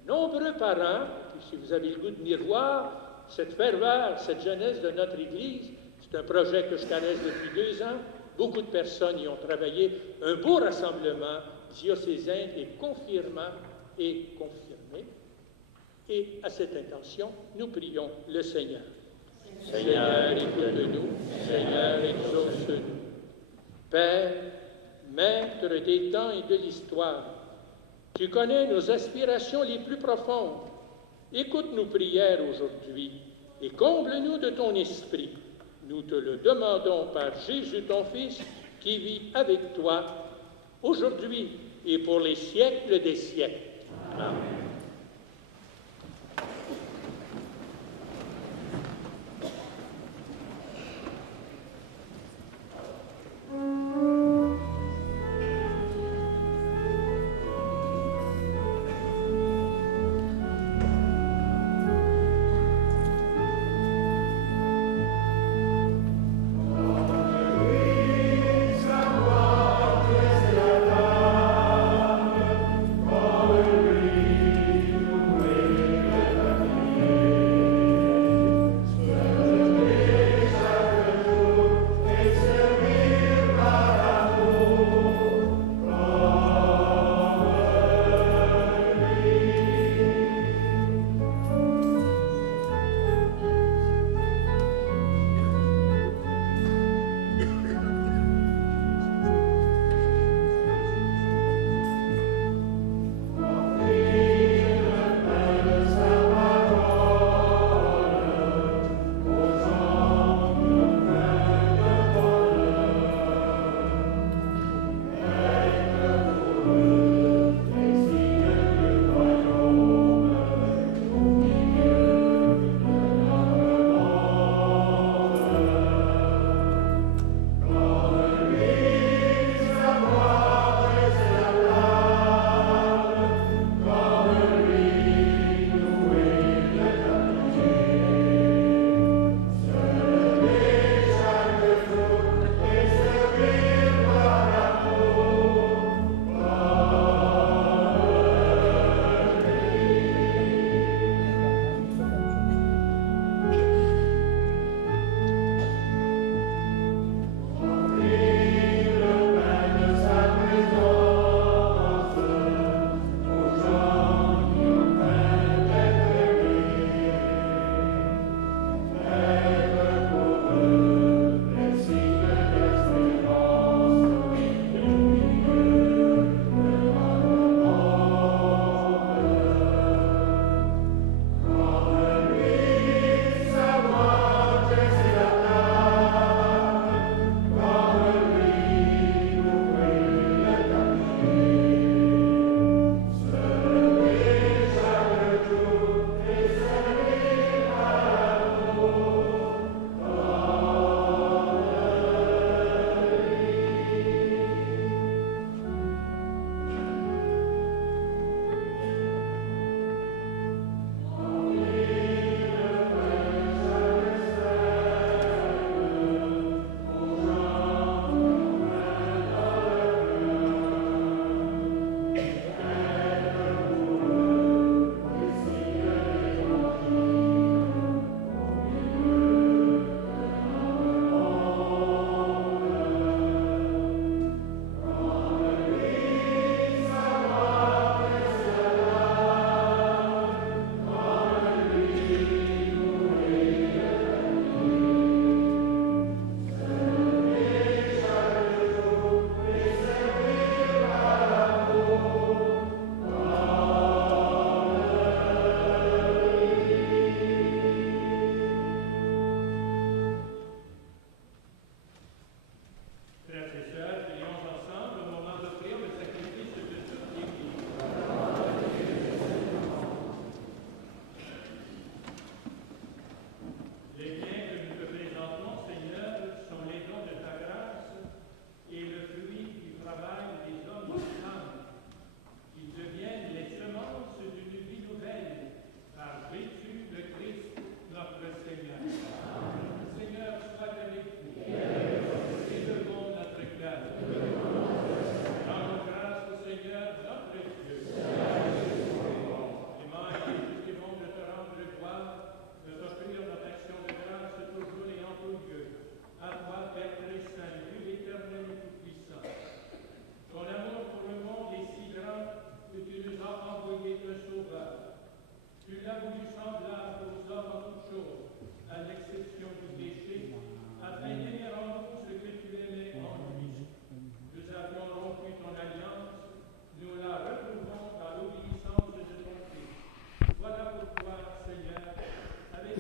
nombreux parents, puis si vous avez le goût de venir voir cette ferveur, cette jeunesse de notre Église, c'est un projet que je caresse depuis 2 ans. Beaucoup de personnes y ont travaillé. Un beau rassemblement diocésain et confirmé. Et à cette intention, nous prions le Seigneur. Seigneur, écoute-nous. Seigneur, exauce-nous. Père, Maître des temps et de l'histoire, tu connais nos aspirations les plus profondes. écoute nos prières aujourd'hui et comble-nous de ton esprit. Nous te le demandons par Jésus ton Fils, qui vit avec toi aujourd'hui et pour les siècles des siècles. Amen.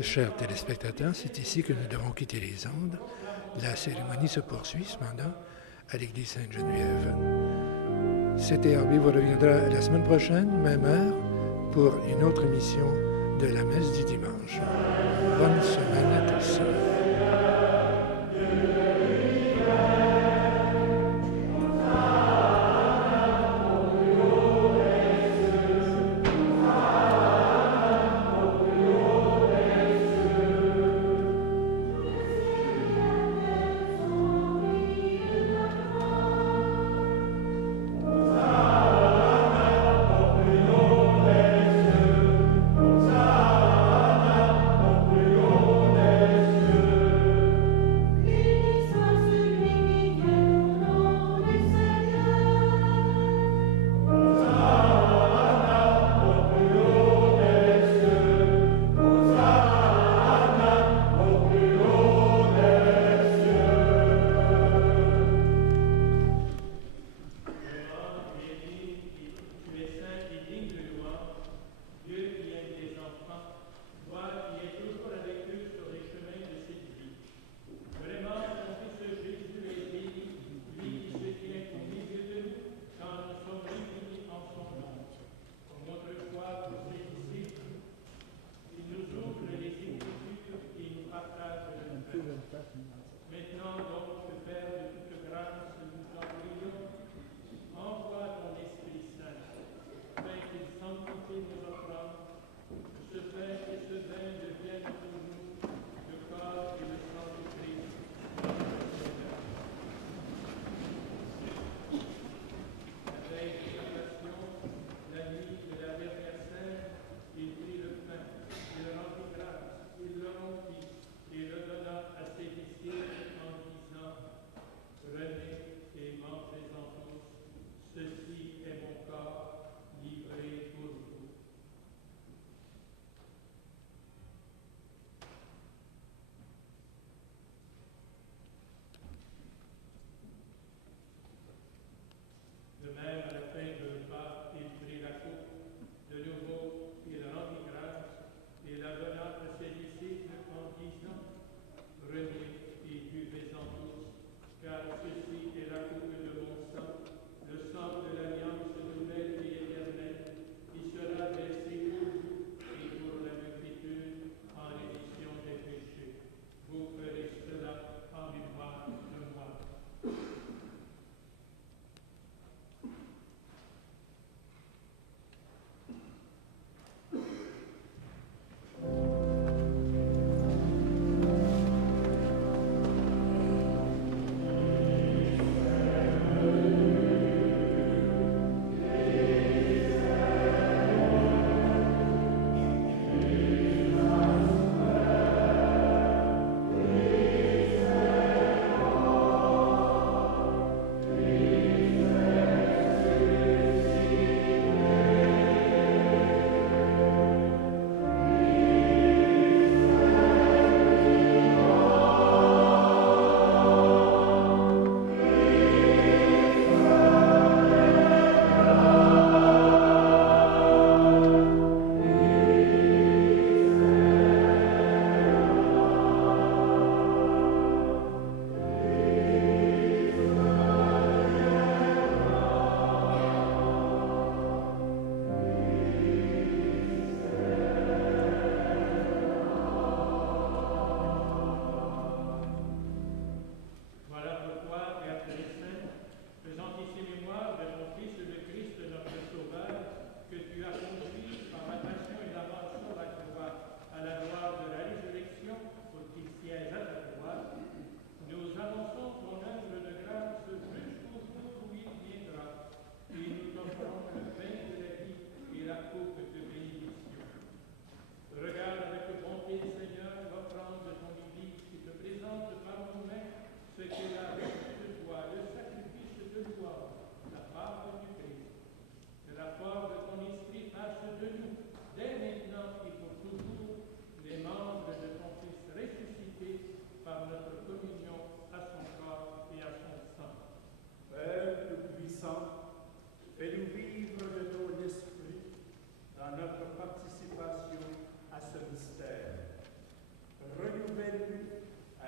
Chers téléspectateurs, c'est ici que nous devons quitter les ondes. La cérémonie se poursuit cependant à l'église Sainte-Geneviève. CTRB vous reviendra la semaine prochaine, même heure, pour une autre émission de la messe du dimanche. Bonne semaine à tous. Maintenant donc, Père de toute grâce, nous t'en prions, envoie ton Esprit Saint, afin qu'il sanctifie nos offrandes, que ce pain et ce vin deviennent pour nous le corps et le sang du Christ, notre Seigneur. La veille de sa passion, la nuit de la dernière scène, il prit le pain, il rendit grâce, il le rompit, et le donna à ses disciples en disant: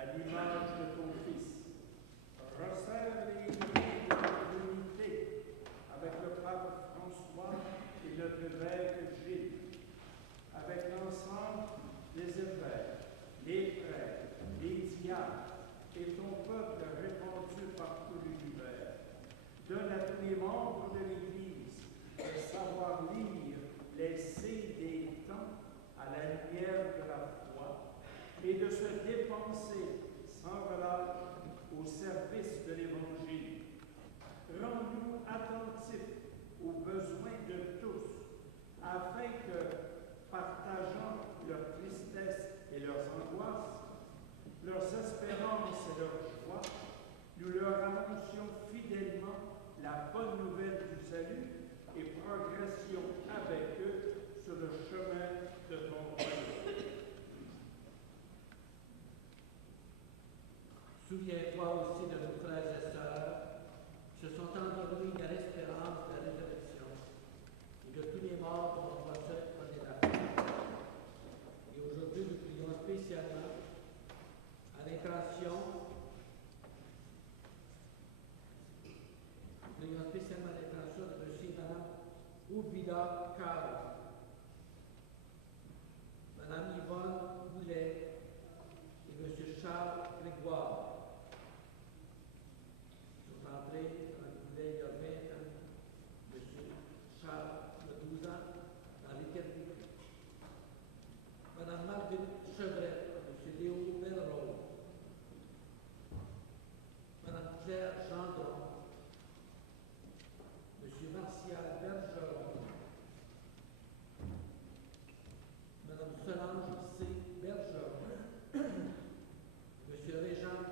à l'image de ton Fils. Resserre les liens de l'unité avec le pape François et notre évêque Gilles, avec l'ensemble des évêques, les prêtres, les diacres et ton peuple répandu par tout l'univers. Donne à tous les membres de l'Église de savoir lire les signes des temps à la lumière de la foi et de se dépenser sans relâche au service de l'Évangile. Rends-nous attentifs aux besoins de tous, afin que, partageant leurs tristesses et leurs angoisses, leurs espérances et leurs joies, nous leur annoncions fidèlement la bonne nouvelle du salut et progressions avec eux sur le chemin de ton royaume. Souviens-toi aussi de nos frères et sœurs qui se sont endormis dans l'espérance de la résurrection et de tous les morts dont on seul connaît la fin. Et aujourd'hui, nous prions spécialement à l'intention de M. et Mme Oubida Caro, Mme Yvonne Boulet et M. Charles Grégoire. Ils sont entrés, Mme Boulet il y a 20 ans, M. Charles il y a 12 ans, dans l'éternité. Mme Marguerite Chevrette, M. Léo Belrose, Mme Claire Gendron, M. Martial Bergeron, Mme Solange C. Bergeron, M. Régent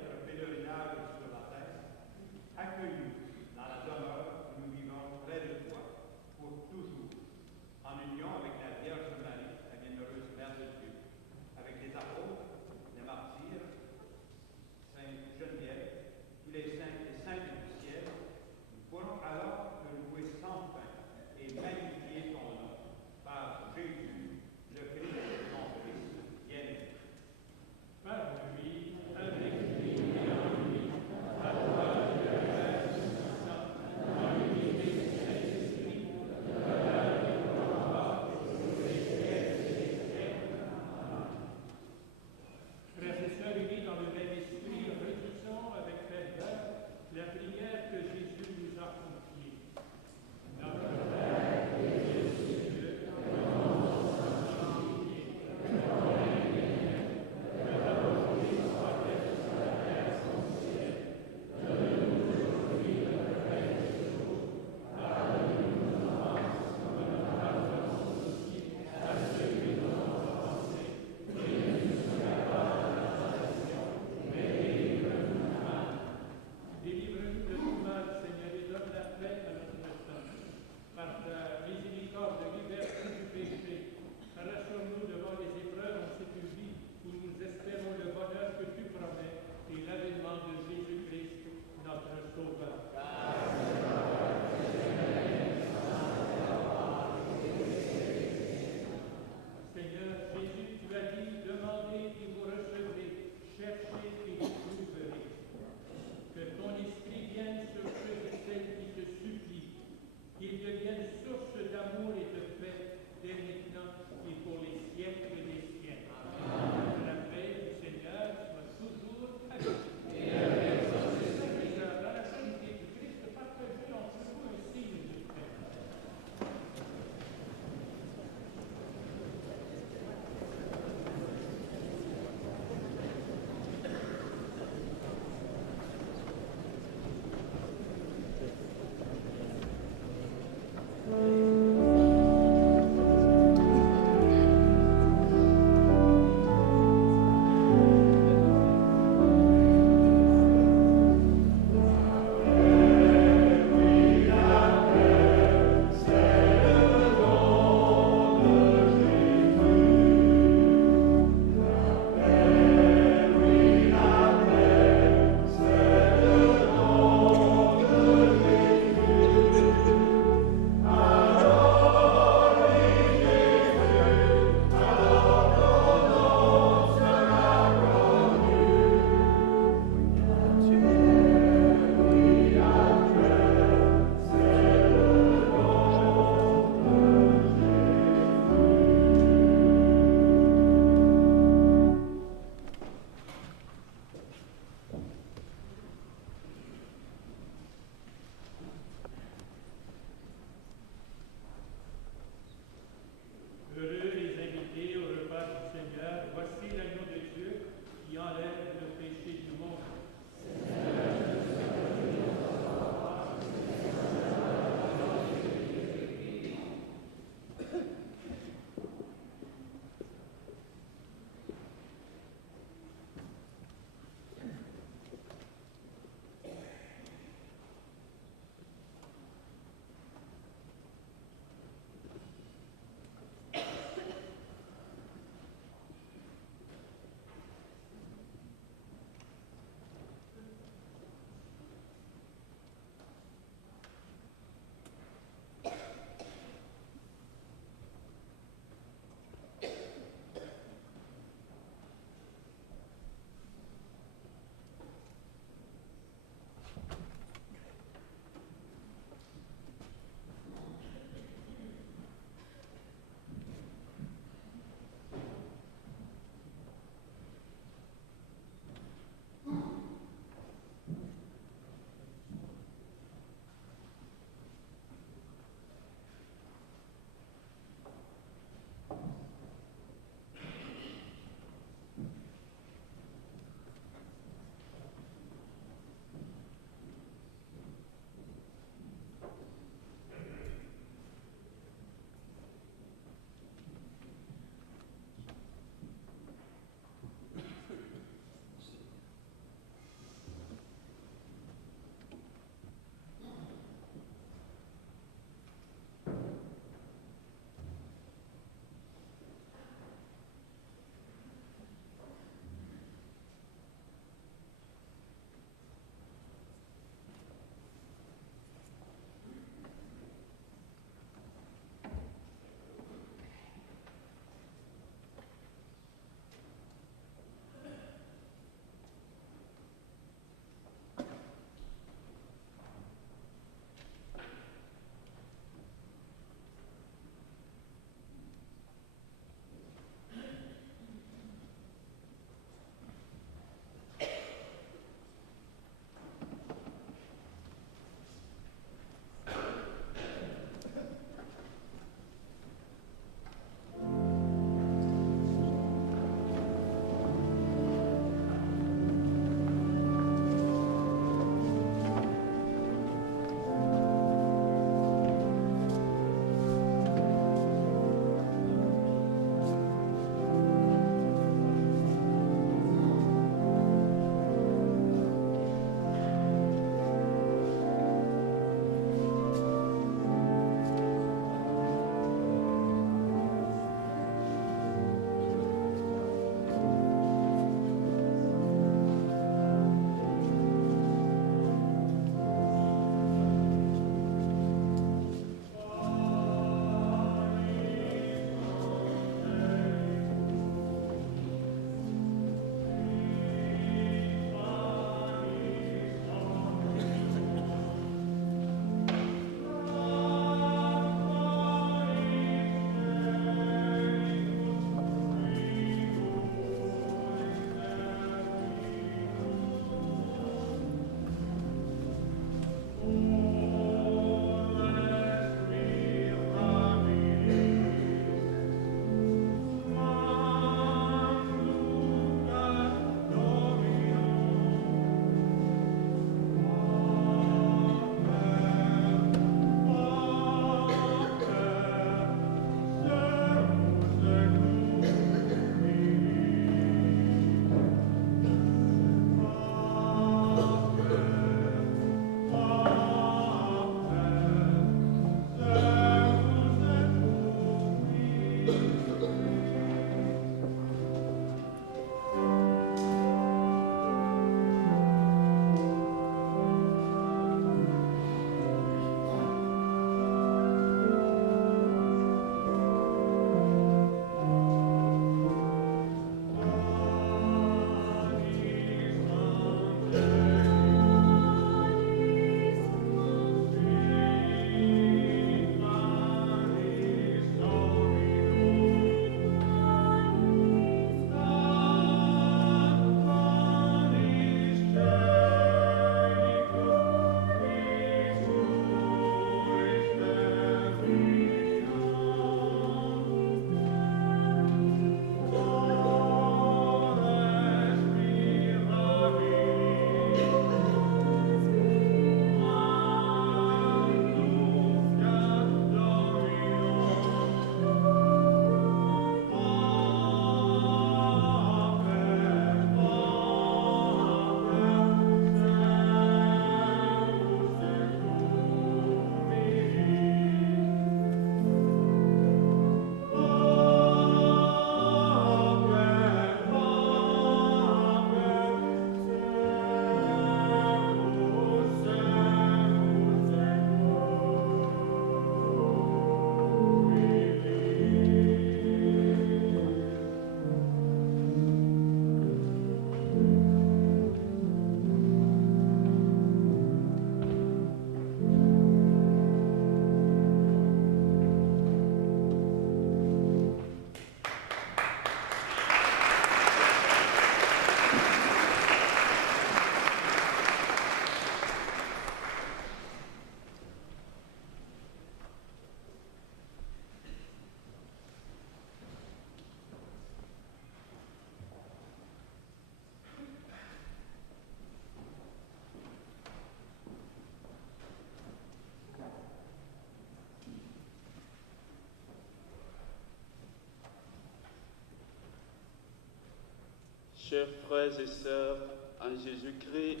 Chers frères et sœurs en Jésus-Christ,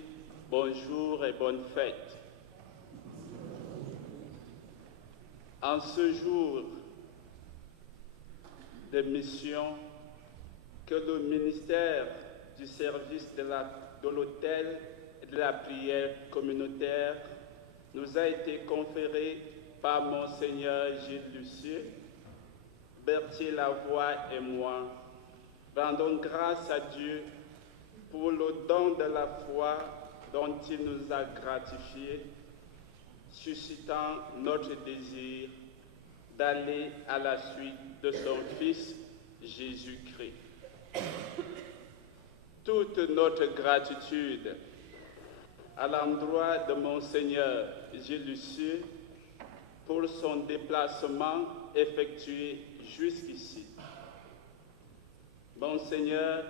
bonjour et bonne fête. En ce jour de mission que le ministère du service de l'autel et de la prière communautaire nous a été conféré par Monseigneur Gilles Lucieux, Berthier Lavoie et moi. Rendons grâce à Dieu pour le don de la foi dont il nous a gratifiés, suscitant notre désir d'aller à la suite de son Fils Jésus-Christ. Toute notre gratitude à l'endroit de Monseigneur Gilles Lucieux pour son déplacement effectué jusqu'ici. Monseigneur,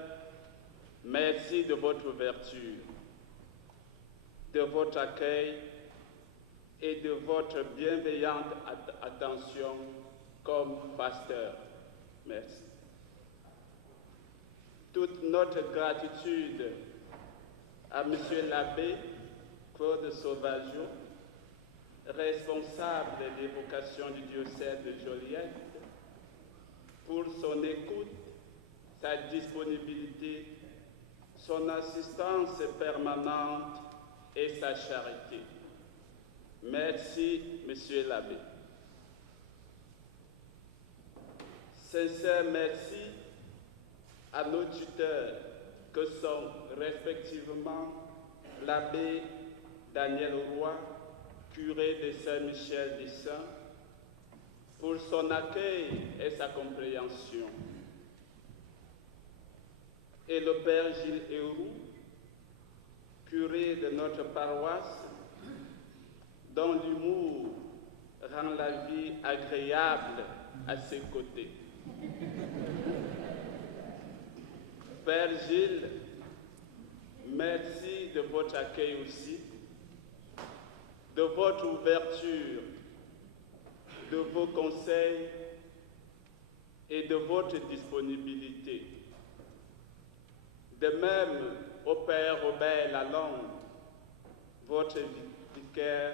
merci de votre ouverture, de votre accueil et de votre bienveillante attention comme pasteur. Merci. Toute notre gratitude à Monsieur l'abbé Claude Sauvageau, responsable des vocations du diocèse de Joliette, pour son écoute, sa disponibilité, son assistance permanente et sa charité. Merci, Monsieur l'abbé. Sincère merci à nos tuteurs que sont respectivement l'abbé Daniel Roy, curé de Saint-Michel-des-Saints, pour son accueil et sa compréhension, et le Père Gilles Héroux, curé de notre paroisse, dont l'humour rend la vie agréable à ses côtés. Père Gilles, merci de votre accueil aussi, de votre ouverture, de vos conseils et de votre disponibilité. De même au Père Robert Lalonde, votre vicaire,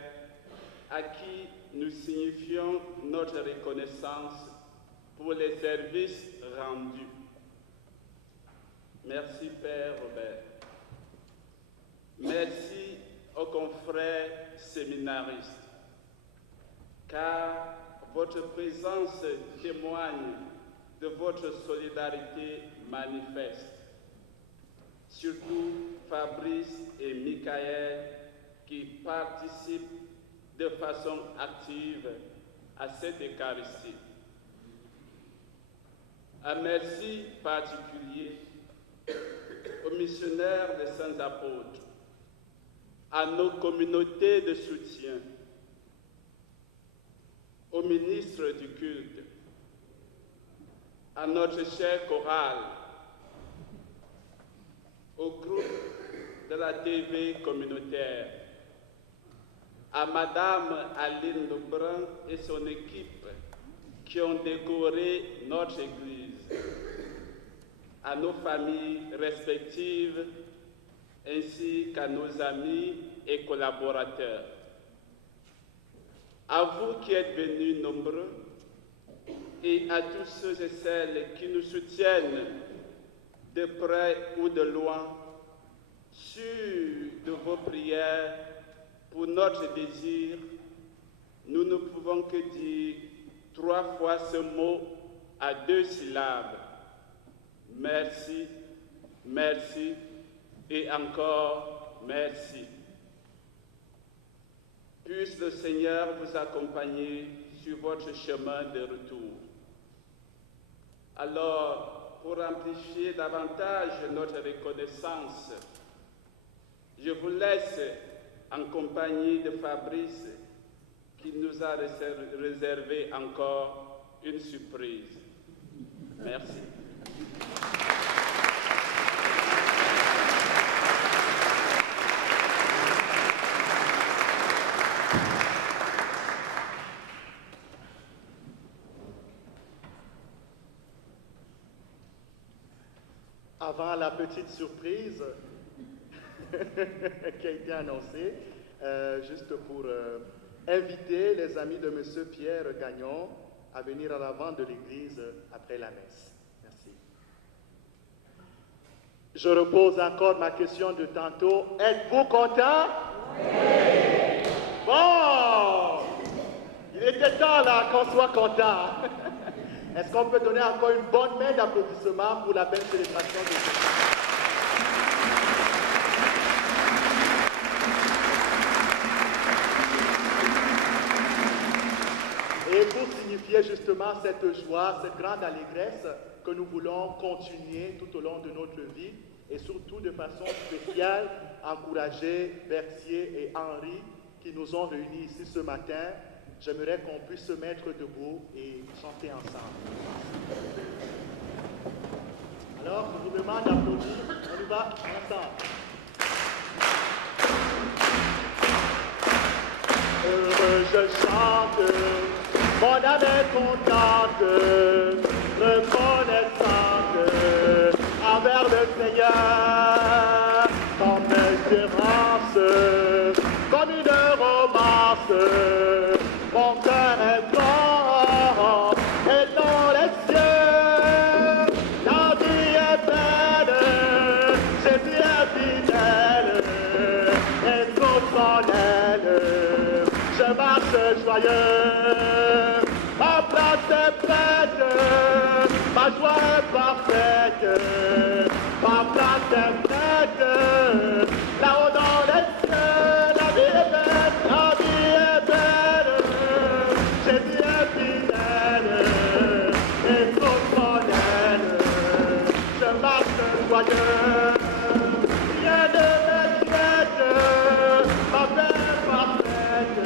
à qui nous signifions notre reconnaissance pour les services rendus. Merci Père Robert. Merci aux confrères séminaristes, car votre présence témoigne de votre solidarité manifeste. Surtout Fabrice et Michael qui participent de façon active à cette Eucharistie. Un merci particulier aux missionnaires des Saints Apôtres, à nos communautés de soutien, au ministre du culte, à notre chère chorale, au groupe de la TV communautaire, à Madame Aline Lebrun et son équipe qui ont décoré notre Église, à nos familles respectives, ainsi qu'à nos amis et collaborateurs. À vous qui êtes venus nombreux et à tous ceux et celles qui nous soutiennent de près ou de loin, sûrs de vos prières pour notre désir, nous ne pouvons que dire 3 fois ce mot à 2 syllabes. Merci, merci et encore merci. Puisse le Seigneur vous accompagner sur votre chemin de retour. Alors, pour amplifier davantage notre reconnaissance, je vous laisse en compagnie de Fabrice qui nous a réservé encore une surprise. Merci. avant la petite surprise qui a été annoncée, juste pour inviter les amis de M. Pierre Gagnon à venir à l'avant de l'église après la messe. Merci. Je repose encore ma question de tantôt. Êtes-vous content? Oui! Bon! Il était temps là qu'on soit content. Est-ce qu'on peut donner encore une bonne main d'applaudissement pour la belle célébration de Jésus? Et pour signifier justement cette joie, cette grande allégresse que nous voulons continuer tout au long de notre vie et surtout de façon spéciale encourager Berthier et Henri qui nous ont réunis ici ce matin, j'aimerais qu'on puisse se mettre debout et chanter ensemble. Alors, je vous demande d'applaudir. On y va ensemble. Heureux je chante, mon âme est contente, reconnaissante envers le Seigneur, comme espérance, comme une romance, mon cœur est grand et dans les cieux, la vie est belle, Jésus est fidèle et sous son aile, je marche joyeux, ma place est prête, ma joie est parfaite, ma place est prête, là-haut dans les cieux, la vie est belle, la vie est belle, Jésus est fidèle, et sous son aile, je marche joyeux, rien ne m'inquiète, ma paix est parfaite,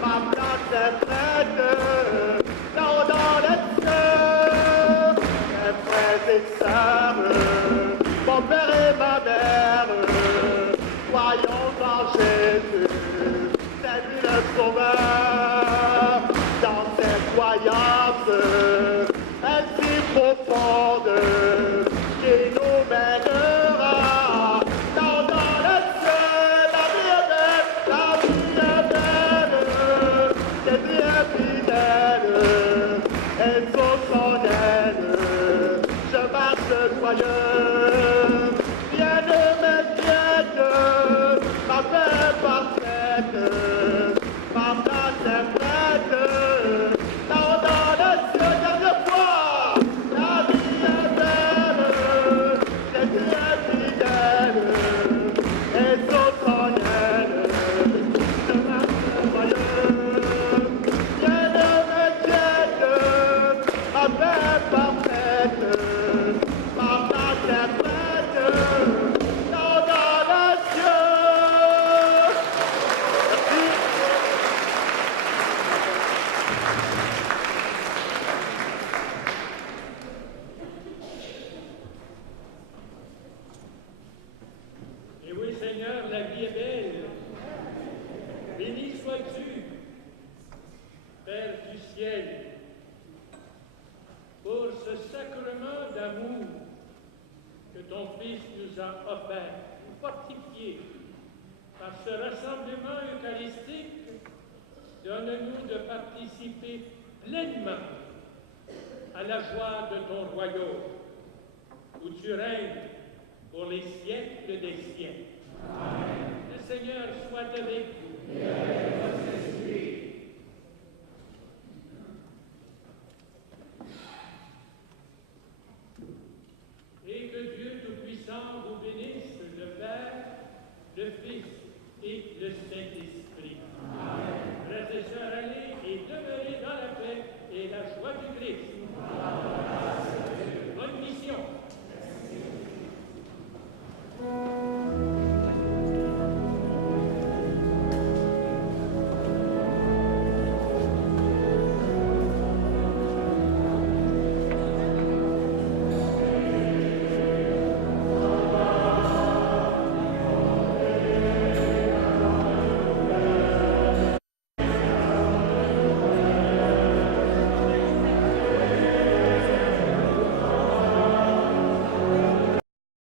ma place est prête, là-haut dans les cieux, mes frères et sœurs, mon père et ma mère, croyons en Jésus, c'est lui le sauveur, dans cette croyance ainsi profonde qui nous mènera dans le ciel. La vie est belle, la vie est belle, Jésus est fidèle et sous son aile, je marche joyeux, rien ne m'inquiète, ma paix est parfaite, ma place est prête, là-haut dans le ciel, dernière fois, la vie est belle, Jésus est fidèle et sous son aile, je marche joyeux, rien ne m'inquiète, ma paix est parfaite, ma place est prête, là-haut dans le ciel. Merci. Et oui, Seigneur, la vie est belle. Béni sois-tu, Père du ciel, pour ce sacrement d'amour que ton Fils nous a offert, fortifié par ce rassemblement eucharistique. Donne-nous de participer pleinement à la joie de ton royaume, où tu règnes pour les siècles des siècles. Amen. Le Seigneur soit avec vous. Et avec votre esprit. Et que Dieu Tout-Puissant vous bénisse, le Père, le Fils et le Saint-Esprit.